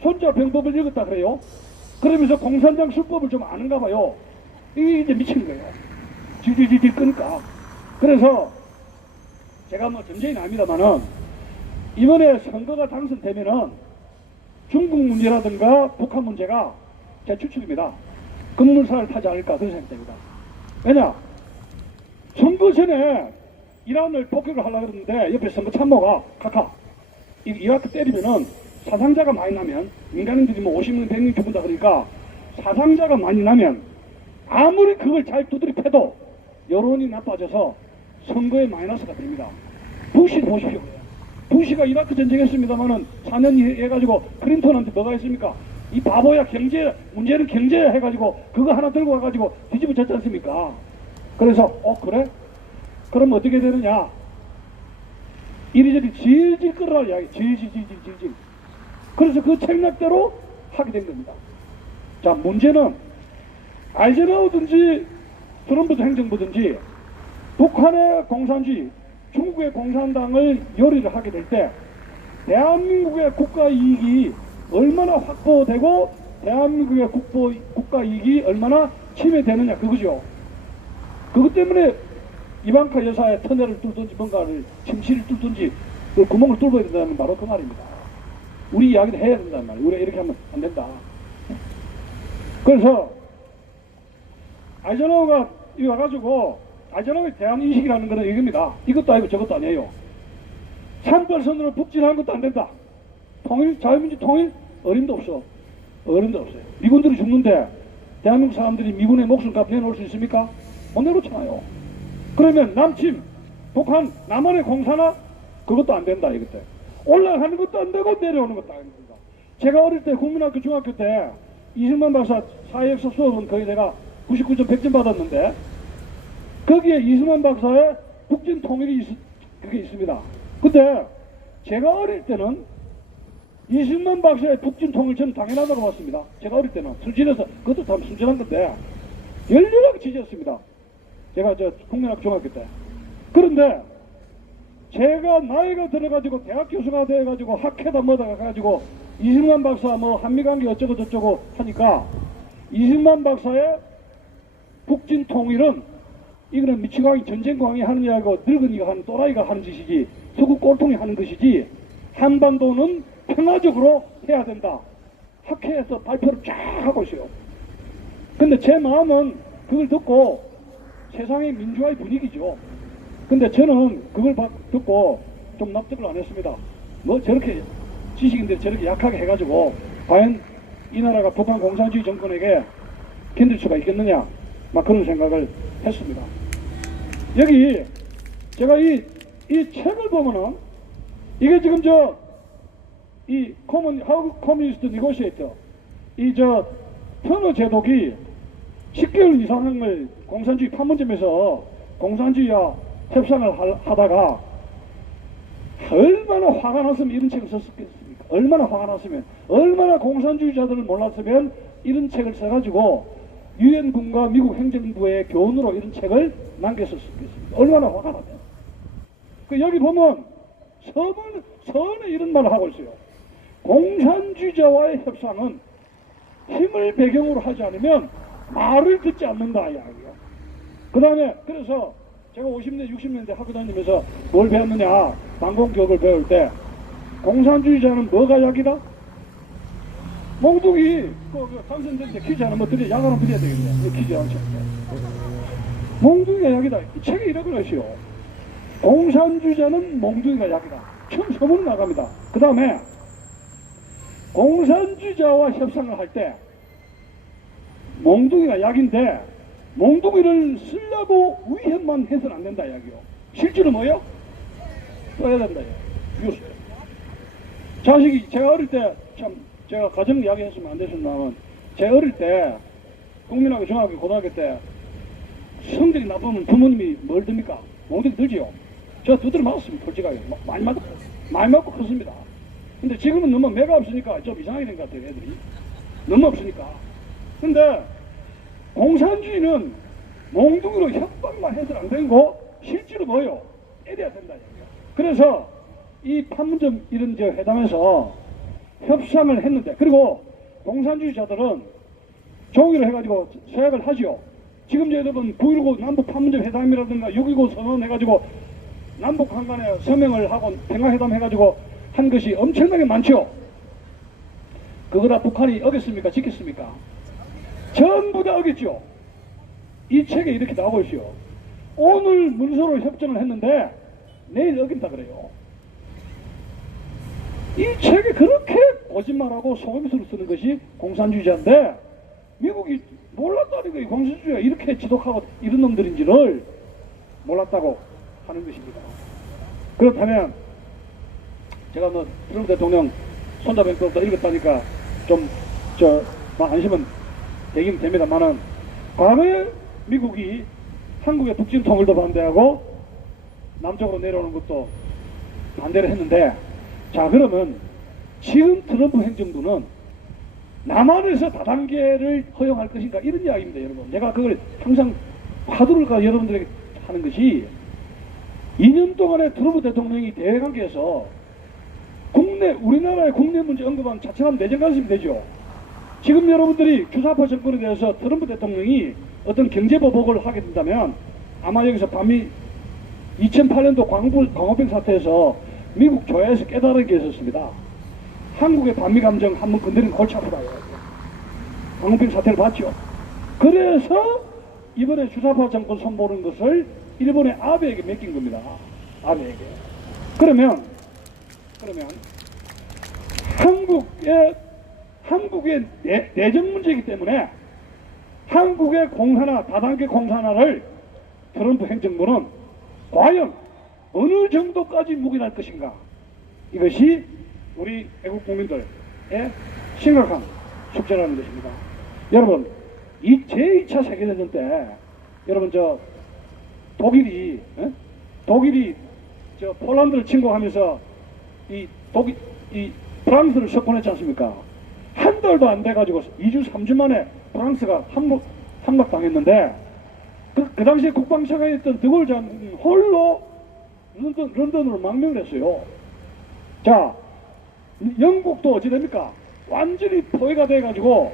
손자병법을 읽었다 그래요. 그러면서 공산당 수법을 좀 아는가 봐요. 이게 이제 미친 거예요. 질질질질 끄니까. 그래서 제가 뭐 전쟁이 납니다만은 이번에 선거가 당선되면은 중국 문제라든가 북한 문제가 제 추측입니다. 급물살을 타지 않을까 그런 생각됩니다. 왜냐? 선거 전에 이란을 폭격을 하려고 그러는데 옆에 선거 참모가 카카 이라크 때리면은 사상자가 많이 나면 민간인들이 뭐 50명 100명 죽는다 그러니까 사상자가 많이 나면 아무리 그걸 잘 두드리 패도 여론이 나빠져서 선거에 마이너스가 됩니다. 부시 보십시오. 부시가 이라크 전쟁했습니다마는 4년 해가지고 클린턴한테 뭐가 있습니까? 이 바보야 경제 문제는 경제야 해가지고 그거 하나 들고 와가지고 뒤집어 졌지 않습니까? 그래서 그래? 그럼 어떻게 되느냐? 이리저리 질질 끌어라 이야기. 질질. 그래서 그 책략대로 하게 된 겁니다. 자, 문제는 아이젠하워든지 트럼프 행정부든지 북한의 공산주의, 중국의 공산당을 요리를 하게 될 때 대한민국의 국가 이익이 얼마나 확보되고 대한민국의 국가 이익이 얼마나 침해되느냐 그거죠. 그것 때문에 이방카 여사의 터널을 뚫든지 뭔가를 침실을 뚫든지 그 구멍을 뚫어야 된다는 바로 그 말입니다. 우리 이야기도 해야 된다는 말이에요. 우리가 이렇게 하면 안 된다. 그래서 아이젠하워가 여기 와가지고 아이젠하워의 대한인식이라는 것은 이겁니다. 이것도 아니고 저것도 아니에요. 산발선으로 북진하는 것도 안 된다. 통일, 자유민주 통일 어림도 없어. 어림도 없어요. 미군들이 죽는데 대한민국 사람들이 미군의 목숨값 내놓을 수 있습니까? 못 내놓잖아요. 그러면 남침, 북한, 남한의 공산화 그것도 안 된다 이것들. 올라가는 것도 안 되고 내려오는 것도 안 됩니다. 제가 어릴 때 국민학교 중학교 때 이승만 박사 사회역사 수업은 거의 내가 99점 100점 받았는데 거기에 이승만 박사의 북진 통일이 그게 있습니다. 근데 제가 어릴 때는 이승만 박사의 북진 통일 저는 당연하다고 봤습니다. 제가 어릴 때는 순진해서 그것도 참 순진한 건데 열렬하게 지지했습니다. 제가 국민학교 중학교 때. 그런데 제가 나이가 들어가지고 대학 교수가 돼가지고 학회다 뭐다 가가지고 이승만 박사 뭐 한미관계 어쩌고 저쩌고 하니까 이승만 박사의 북진 통일은 이거는 미치광이 전쟁광이 하는 이야기고 늙은이가 하는 또라이가 하는 짓이지 서구 꼴통이 하는 것이지 한반도는 평화적으로 해야 된다. 학회에서 발표를 쫙 하고 있어요. 근데 제 마음은 그걸 듣고 세상의 민주화의 분위기죠. 근데 저는 그걸 듣고 좀 납득을 안 했습니다. 뭐 저렇게 지식인들 저렇게 약하게 해가지고 과연 이 나라가 북한 공산주의 정권에게 견딜 수가 있겠느냐 막 그런 생각을 했습니다. 여기 제가 이 책을 보면은 이게 지금 이 커뮤니스트 니고시에이터 터너 제독이 10개월 이상을 공산주의 판문점에서 공산주의와 협상을 하다가 얼마나 화가 났으면 이런 책을 썼겠습니까? 얼마나 화가 났으면, 얼마나 공산주의자들을 몰랐으면 이런 책을 써가지고 유엔군과 미국 행정부의 교훈으로 이런 책을 남겼었겠습니까? 얼마나 화가 나면. 여기 보면 서문에 이런 말을 하고 있어요. 공산주의자와의 협상은 힘을 배경으로 하지 않으면 말을 듣지 않는다 이야기예요. 그 다음에 그래서 제가 50년대 60년대 학교 다니면서 뭘 배웠느냐 방공교육을 배울 때 공산주의자는 뭐가 약이다? 몽둥이 당선될 때 퀴즈 하나 뭐 야간 하나 드려야 되겠네. 퀴즈 하나 몽둥이가 약이다. 이 책에 이라고 하시오. 공산주의자는 몽둥이가 약이다. 처음 서문이 나갑니다. 그 다음에 공산주의자와 협상을 할 때 몽둥이가 약인데 몽둥이를 쓰려고 위협만 해서는 안 된다 이야기요. 실제로 뭐요? 써야 된다 이야기. 자식이 제가 어릴 때 참 제가 가정 이야기 했으면 안 되셨나면 제가 어릴 때 국민학교 중학교 고등학교 때 성적이 나쁘면 부모님이 뭘 듭니까? 몽둥이 들지요. 제가 두드려 맞았습니다. 솔직하게 많이 맞고 컸습니다. 근데 지금은 너무 매가 없으니까 좀 이상하게 된 것 같아요. 애들이 너무 없으니까. 근데 공산주의는 몽둥이로 협박만 해서는 안 되고 실제로 뭐요? 때려야 된다. 그래서 이 판문점 이런 저 회담에서 협상을 했는데, 그리고 공산주의자들은 종의를 해가지고 서약을 하지요. 지금 여러분 9.19 남북 판문점 회담이라든가 6.19 선언 해가지고 남북 한간에 서명을 하고 평화회담 해가지고 한 것이 엄청나게 많죠. 그거 다 북한이 어겼습니까? 지켰습니까? 전부 다 어겼죠. 이 책에 이렇게 나오고 있어요. 오늘 문서로 협정을 했는데 내일 어긴다 그래요. 이 책에 그렇게 거짓말하고 속임수를 쓰는 것이 공산주의자인데, 미국이 몰랐다는 거예요. 공산주의가 이렇게 지독하고 이런 놈들인지를 몰랐다고 하는 것입니다. 그렇다면 제가 뭐 트럼프 대통령 손자병법도 읽었다니까 좀 안심은 되긴 됩니다만은, 과거에 미국이 한국의 북진 통일도 반대하고 남쪽으로 내려오는 것도 반대를 했는데, 자 그러면 지금 트럼프 행정부는 남한에서 다단계를 허용할 것인가, 이런 이야기입니다. 여러분, 제가 그걸 항상 화두를 여러분들에게 하는 것이, 2년 동안에 트럼프 대통령이 대외관계에서 우리나라의 국내 문제 언급한 자체가 내정 관심이 되죠. 지금 여러분들이 주사파 정권에 대해서 트럼프 대통령이 어떤 경제보복을 하게 된다면, 아마 여기서 밤이 2008년도 광우병 사태에서 미국 조야에서 깨달은 게 있었습니다. 한국의 반미 감정 한번 건드리면 골치 아프다. 광우병 사태를 봤죠. 그래서 이번에 주사파 정권 손보는 것을 일본의 아베에게 맡긴 겁니다. 아베에게. 그러면 한국의 내정 문제이기 때문에 한국의 공산화, 다단계 공산화를 트럼프 행정부는 과연 어느 정도까지 묵인할 것인가, 이것이 우리 애국 국민들의 심각한 숙제라는 것입니다. 여러분, 이 제2차 세계대전 때 여러분 독일이 폴란드를 침공하면서 이 프랑스를 석권했지 않습니까? 한 달도 안 돼가지고 2주 3주 만에 프랑스가 함락당했는데, 그 당시에 국방장관이 있던 드골 장군 홀로 런던으로 망명을 했어요. 자, 영국도 어찌 됩니까? 완전히 포위가 돼가지고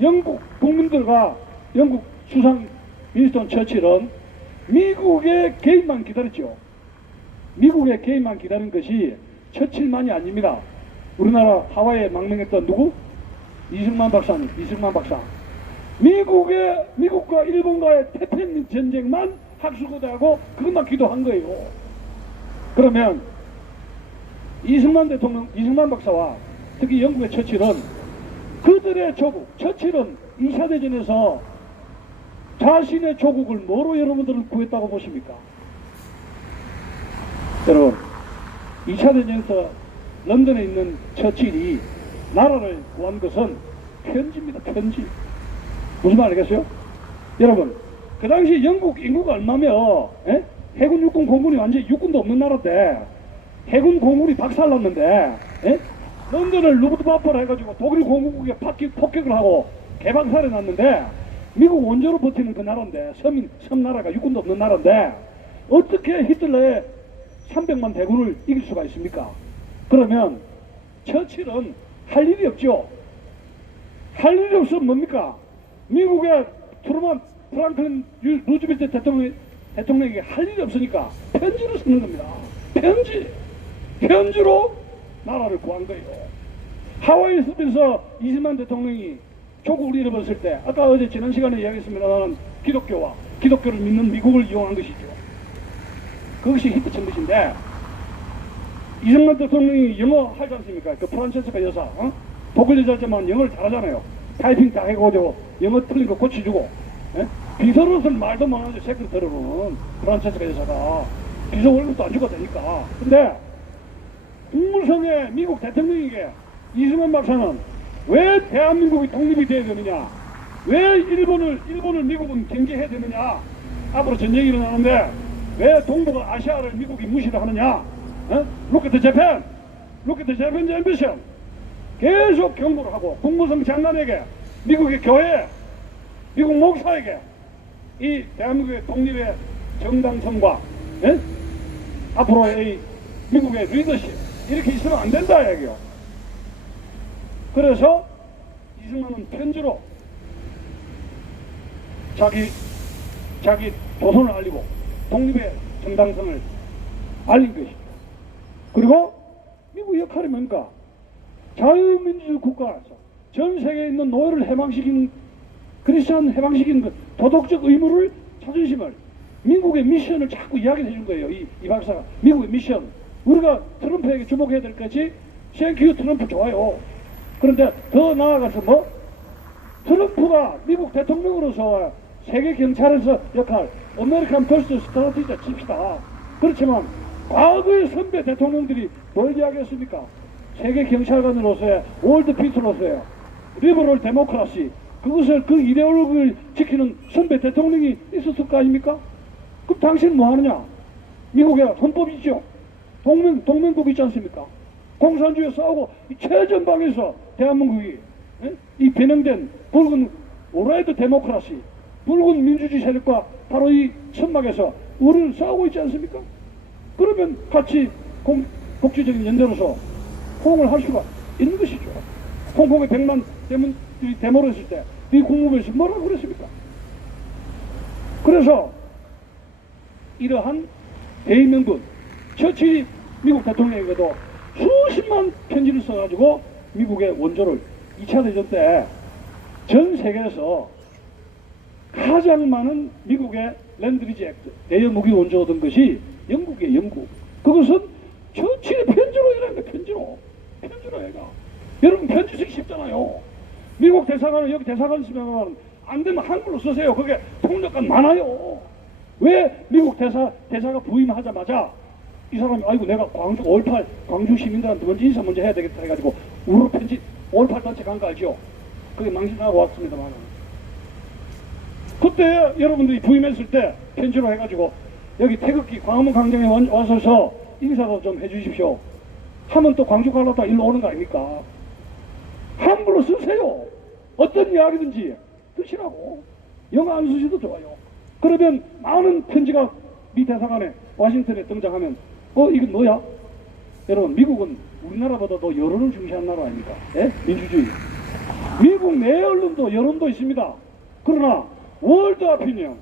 영국 국민들과 영국 수상 윈스턴 처칠은 미국의 개입만 기다렸죠. 미국의 개입만 기다린 것이 처칠만이 아닙니다. 우리나라 하와이에 망명했던 누구? 이승만 박사. 미국과 일본과의 태평양 전쟁만 학수고대하고 그것만 기도한 거예요. 그러면 이승만 박사와 특히 영국의 처칠은 그들의 조국, 처칠은 2차 대전에서 자신의 조국을 뭐로 여러분들은 구했다고 보십니까? 여러분, 2차 대전에서 런던에 있는 처칠이 나라를 구한 것은 편지입니다. 편지. 무슨 말 알겠어요? 여러분, 그 당시 영국 인구가 얼마며 해군 육군 공군이 완전히 육군도 없는 나라인데 해군 공군이 박살났는데 런던을 루프트와프를 해가지고 독일 공군국에 폭격을 하고 개박살이 났는데, 미국 원조로 버티는 그 나라인데, 섬나라가 육군도 없는 나라인데 어떻게 히틀러의 300만 대군을 이길 수가 있습니까? 그러면 처칠은 할 일이 없죠. 할 일이 없으면 뭡니까? 미국의 트루먼 프랑클린 루즈벨트 대통령에게 할 일이 없으니까 편지를 쓰는 겁니다. 편지로 나라를 구한 거예요. 하와이 숲에서 이승만 대통령이 조국을 잃어버렸을 때, 아까 어제 지난 시간에 이야기했습니다만, 기독교를 믿는 미국을 이용한 것이죠. 그것이 히트친 것인데, 이승만 대통령이 영어 하지 않습니까? 그 프란체스카 여사, 독일 여자지만 영어를 잘하잖아요. 타이핑 다 해가지고 영어 틀린 거 고쳐주고, 비서로서는 말도 못하죠. 세크레터리는 프란체스카 여사가 비서 월급도 안 주고 되니까. 근데 국무성의 미국 대통령에게 이승만 박사는 왜 대한민국이 독립이 돼야 되느냐, 왜 일본을 미국은 경계해야 되느냐, 앞으로 전쟁이 일어나는데 왜 동북아 아시아를 미국이 무시를 하느냐, Look at Japan, look at the Japanese ambition. 계속 경고를 하고, 국무성 장관에게, 미국의 교회, 미국 목사에게 이 대한민국의 독립의 정당성과 앞으로의 미국의 리더십 이렇게 있으면 안 된다 얘기요. 그래서 이승만은 편지로 자기 조선을 알리고 독립의 정당성을 알린 것입니다. 그리고 미국 역할이 뭔가 자유민주주의 국가에서 전 세계에 있는 노예를 해방시키는 크리스천 해방시키는 그 도덕적 의무를 자존심을 미국의 미션을 자꾸 이야기해 준 거예요. 이 박사가 미국의 미션 우리가 트럼프에게 주목해야 될 것이 땡큐 트럼프 좋아요. 그런데 더 나아가서 뭐 트럼프가 미국 대통령으로서 세계 경찰에서 역할 아메리칸 퍼스트 스트라티지를 칩시다. 그렇지만 과거의 선배 대통령들이 뭘 이야기했습니까? 세계 경찰관으로서의 월드 피스로서의 리버럴 데모크라시 그것을 그 이데올로기를 지키는 선배 대통령이 있었을 거 아닙니까? 그럼 당신은 뭐 하느냐? 미국의 헌법이 있죠. 동맹국이 있지 않습니까? 공산주의에 싸우고 이 최전방에서 대한민국이 이 변형된 붉은 오라이드 데모크라시 붉은 민주주의 세력과 바로 이 천막에서 우리는 싸우고 있지 않습니까? 그러면 같이 국제적인 연대로서 호응을 할 수가 있는 것이죠. 홍콩의 100만 대문들이 데모를 했을 때 이 국무부에서 뭐라고 그랬습니까? 그래서 이러한 대의명분 처칠이 미국 대통령에게도 수십만 편지를 써가지고 미국의 원조를 2차 대전 때 전 세계에서 가장 많은 미국의 랜드리지 액트 대여 무기 원조 얻은 것이 영국이에요. 영국. 그것은 처칠의 편지로 이라는 거예요. 편지로 해가. 여러분 편지 쓰기 쉽잖아요. 미국 대사관은 여기 대사관 쓰면 안 되면 한글로 쓰세요. 그게 통역관 많아요. 왜 미국 대사가 부임하자마자 이 사람이 아이고 내가 광주 5.18 광주 시민들한테 먼저 인사 먼저 해야 되겠다 해가지고 우르 편지 5.18 단체 간 거 알죠? 그게 망신하고 왔습니다만 그때 여러분들이 부임했을 때 편지로 해가지고 여기 태극기 광화문 광장에 와서서 인사도 좀 해주십시오 하면 또 광주 가려다 일로 오는 거 아닙니까? 한글로 쓰세요. 어떤 이야기든지 쓰시라고. 영어 안 쓰셔도 좋아요. 그러면 많은 편지가 미 대사관에 워싱턴에 등장하면 이건 뭐야? 여러분 미국은 우리나라보다도 여론을 중시하는 나라 아닙니까? 예? 민주주의. 미국 내 언론도 여론도 있습니다. 그러나 월드 오피니언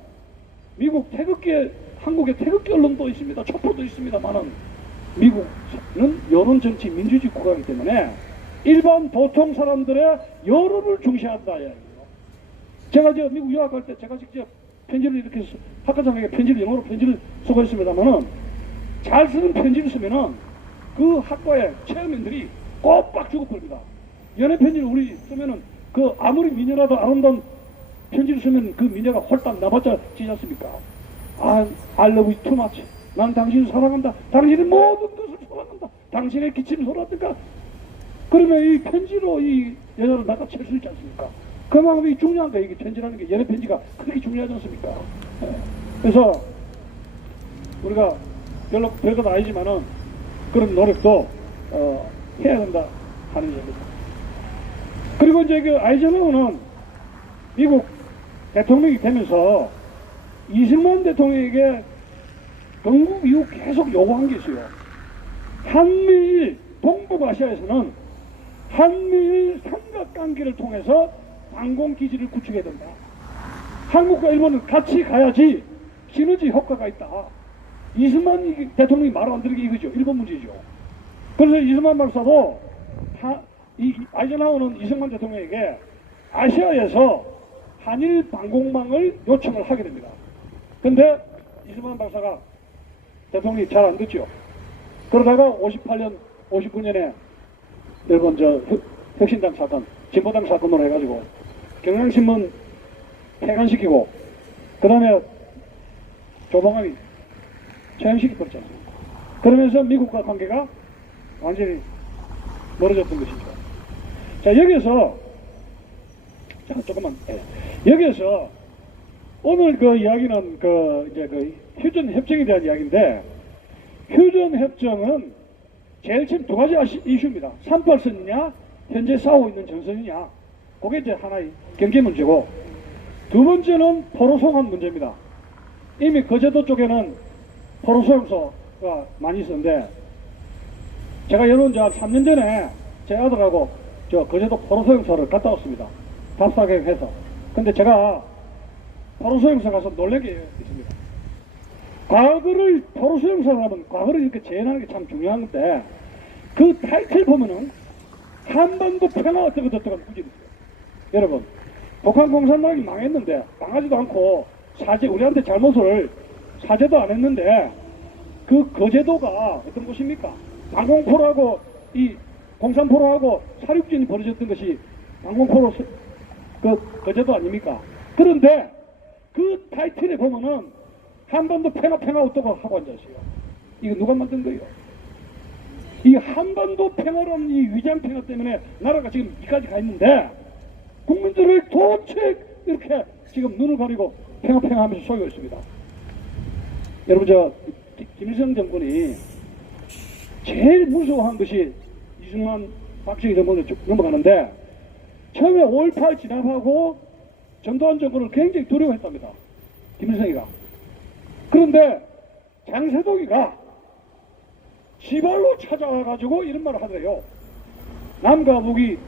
미국 태극기 한국의 태극기 언론도 있습니다. 촛불도 있습니다만은 미국은 여론 정치 민주주의 국가이기 때문에 일반 보통 사람들의 여론을 중시한다. 제가 미국 유학 갈 때 제가 직접 편지를 이렇게 학과장에게 편지를 영어로 편지를 쓰고 있습니다만은 잘 쓰는 편지를 쓰면은 그 학과의 체험인들이 꼬박 죽어버립니다. 연애 편지를 우리 쓰면은 그 아무리 미녀라도 아름다운 편지를 쓰면 그 미녀가 홀딱 나봤자 지지 않습니까? I love you too much. 난 당신을 사랑한다. 당신의 모든 것을 사랑한다. 당신의 기침을 소라든가. 그러면 이 편지로 이 여자를 낚아챌 수 있지 않습니까? 그만큼이 중요한 거예요. 이게 편지라는 게 연애 편지가 그렇게 중요하지 않습니까? 그래서 우리가 별건 아니지만은 그런 노력도 해야 된다 하는 얘기입니다. 그리고 이제 그 아이젠하워는 미국 대통령이 되면서 이승만 대통령에게 건국 이후 계속 요구한 게 있어요. 한미일 동북아시아에서는 한미일 삼각관계를 통해서 항공기지를 구축해야 된다. 한국과 일본은 같이 가야지 시너지 효과가 있다. 이승만 대통령이 말 안 들으게 이거죠. 일본 문제죠. 그래서 이승만 박사도 이 아이젠하워는 이승만 대통령에게 아시아에서 한일 방공망을 요청을 하게 됩니다. 근데 이승만 박사가 대통령이 잘 안 듣죠. 그러다가 58년, 59년에 여러분 혁신당 사건, 진보당 사건으로 해가지고 경향신문 폐간시키고 그 다음에 조봉암이 처형시켜버렸잖아요. 그러면서 미국과 관계가 완전히 멀어졌던 것이죠. 자 여기서 여기서 오늘 그 이야기는 이제 휴전 협정에 대한 이야기인데 휴전 협정은 제일 지금 두 가지 이슈입니다. 38선이냐 현재 싸우고 있는 전선이냐 그게 이제 하나의 경계 문제고 두 번째는 포로송환 문제입니다. 이미 거제도 쪽에는 포로소용소 많이 있었는데, 제가 여러분 저 3년 전에 제 아들하고 저 거제도 포로소용소를 갔다 왔습니다. 답사객해서. 근데 제가 포로소용소 가서 놀란 게 있습니다. 과거를 포로소용소를 하면 과거를 이렇게 재현하는 게 참 중요한 건데, 그 타이틀 보면은 한반도 평화 어쩌고 저쩌고 구절이 있어요. 여러분, 북한 공산당이 망했는데 망하지도 않고 우리한테 잘못을 사죄도 안 했는데, 그 거제도가 어떤 곳입니까? 방공포로하고 이 공산포로하고 사륙전이 벌어졌던 것이 방공포로 그 거제도 아닙니까? 그런데 그 타이틀에 보면은 한반도 평화 어떠고 하고 앉아있어요. 이거 누가 만든 거예요? 이 한반도 평화라는 이 위장 평화 때문에 나라가 지금 이까지 가 있는데, 국민들을 도대체 이렇게 지금 눈을 가리고 평화 하면서 속이고 있습니다. 여러분, 저 김일성 정권이 제일 무서워한 것이 이승만 박정희 정권을 쭉 넘어가는데, 처음에 5.18 진압하고 전두환 정권을 굉장히 두려워했답니다. 김일성이가. 그런데 장세동이가 지발로 찾아와가지고 이런 말을 하더래요. 남과 북이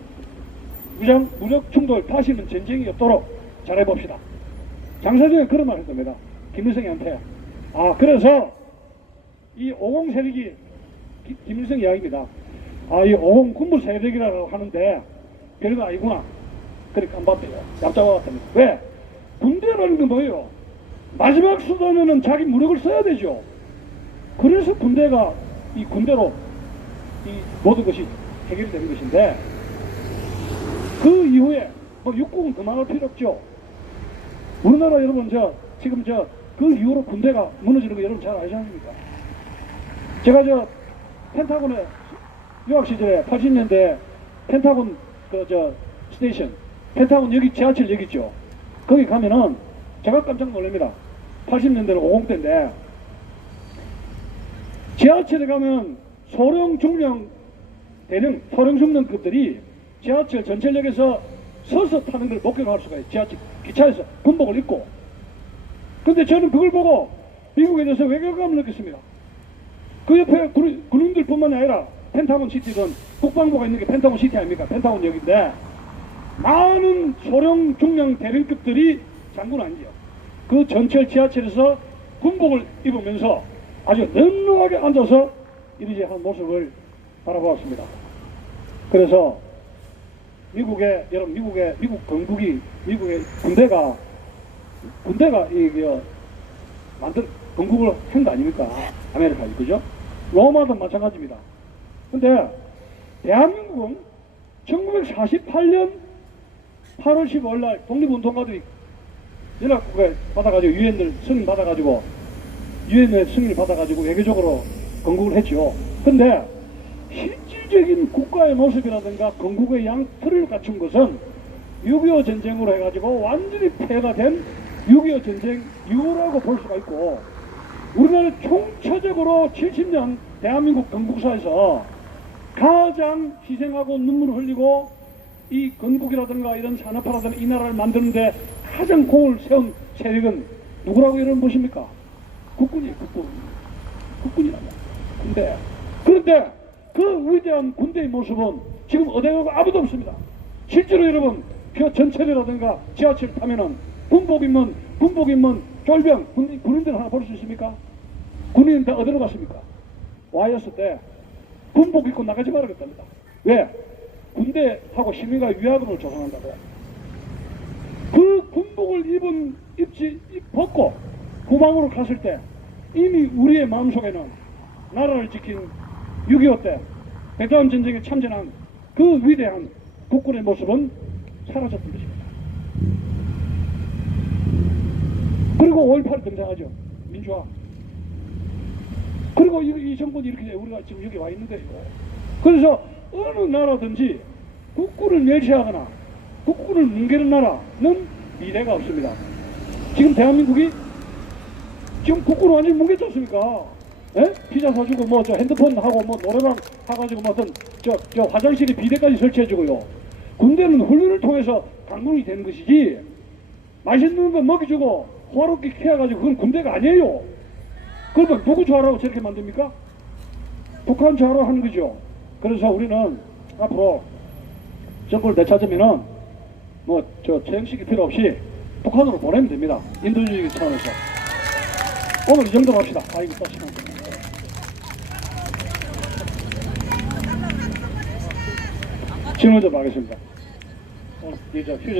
무력 충돌 다시는 전쟁이 없도록 잘해봅시다. 장세동이 그런 말을 했답니다. 김일성이한테. 그래서 이 50 세력이 김일성 이야기입니다. 이 50 군부 세력이라고 하는데 별거 아니구나. 그렇게 안 봤대요. 얍잡아봤답니다. 왜? 군대라는 건 뭐예요? 마지막 수단에는 자기 무력을 써야 되죠. 그래서 군대가 이 군대로 이 모든 것이 해결이 되는 것인데, 그 이후에 뭐 육국은 그만할 필요 없죠. 우리나라 여러분 지금 그 이후로 군대가 무너지는 거 여러분 잘 아시지 않습니까? 제가 펜타곤에 유학 시절에 80년대 펜타곤 스테이션, 펜타곤 여기 지하철 여기 있죠. 거기 가면은 제가 깜짝 놀랍니다. 80년대는 50대인데 지하철에 가면 소령 중령 대령 소령 중령급들이 지하철 전철역에서 서서 타는 걸 목격할 수가 있어요. 지하철 기차에서 군복을 입고. 근데 저는 그걸 보고 미국에 대해서 외교감을 느꼈습니다. 그 옆에 군인들뿐만 아니라 펜타곤 시티든 국방부가 있는 게 펜타곤 시티 아닙니까? 펜타곤 역인데 많은 소령 중령 대령급들이 장군 아니죠. 그 전철 지하철에서 군복을 입으면서 아주 늠름하게 앉아서 이리저리 한 모습을 바라보았습니다. 그래서 미국 건국이 미국의 군대가 건국을 한 거 아닙니까? 아메리카, 그죠? 로마도 마찬가지입니다. 근데 대한민국은 1948년 8월 15일 날 독립운동가들이 연합국에 받아가지고 유엔을 승인 받아가지고 유엔의 승인을 받아가지고 외교적으로 건국을 했죠. 근데 실질적인 국가의 모습이라든가 건국의 양틀을 갖춘 것은 6.25 전쟁으로 해가지고 완전히 폐해가 된 6.25 전쟁 이후라고 볼 수가 있고, 우리나라 총체적으로 70년 대한민국 건국사에서 가장 희생하고 눈물을 흘리고 이 건국이라든가 이런 산업화라든가 이 나라를 만드는데 가장 공을 세운 세력은 누구라고 여러분 보십니까? 국군이에요. 국군이라고. 그런데 그 위대한 군대의 모습은 지금 어디 가고 아무도 없습니다. 실제로 여러분 그 전철이라든가 지하철 타면은 군복 입는 쫄병 군인들 하나 볼 수 있습니까? 군인은 다 어디로 갔습니까? 와이었을 때 군복 입고 나가지 말아야겠답니다. 왜? 군대하고 시민과 위화감을 조성한다고요. 그 군복을 벗고 후방으로 갔을 때 이미 우리의 마음속에는 나라를 지킨 6.25 때 베트남 전쟁에 참전한 그 위대한 국군의 모습은 사라졌던 것입니다. 그리고 5.18이 등장하죠. 민주화. 그리고 이 정권이 이렇게 우리가 지금 여기 와 있는데요. 그래서 어느 나라든지 국군을 멸시하거나 국군을 뭉개는 나라는 미래가 없습니다. 지금 대한민국이 지금 국군을 완전히 뭉개지 않습니까? 예? 피자 사주고 핸드폰 하고 노래방 해가지고 저 화장실에 비대까지 설치해주고요. 군대는 훈련을 통해서 강군이 되는 것이지 맛있는 거 먹여주고 호화롭게 키워가지고 그건 군대가 아니에요. 그러면 누구 좋아라고 저렇게 만듭니까? 북한 좋아라고 하는 거죠. 그래서 우리는 앞으로 정권을 되찾으면은 뭐 저 채용식이 필요 없이 북한으로 보내면 됩니다. 인도주의 차원에서. 오늘 이 정도로 합시다. 아이고 또 시간. 질문 좀 하겠습니다. 이제 휴지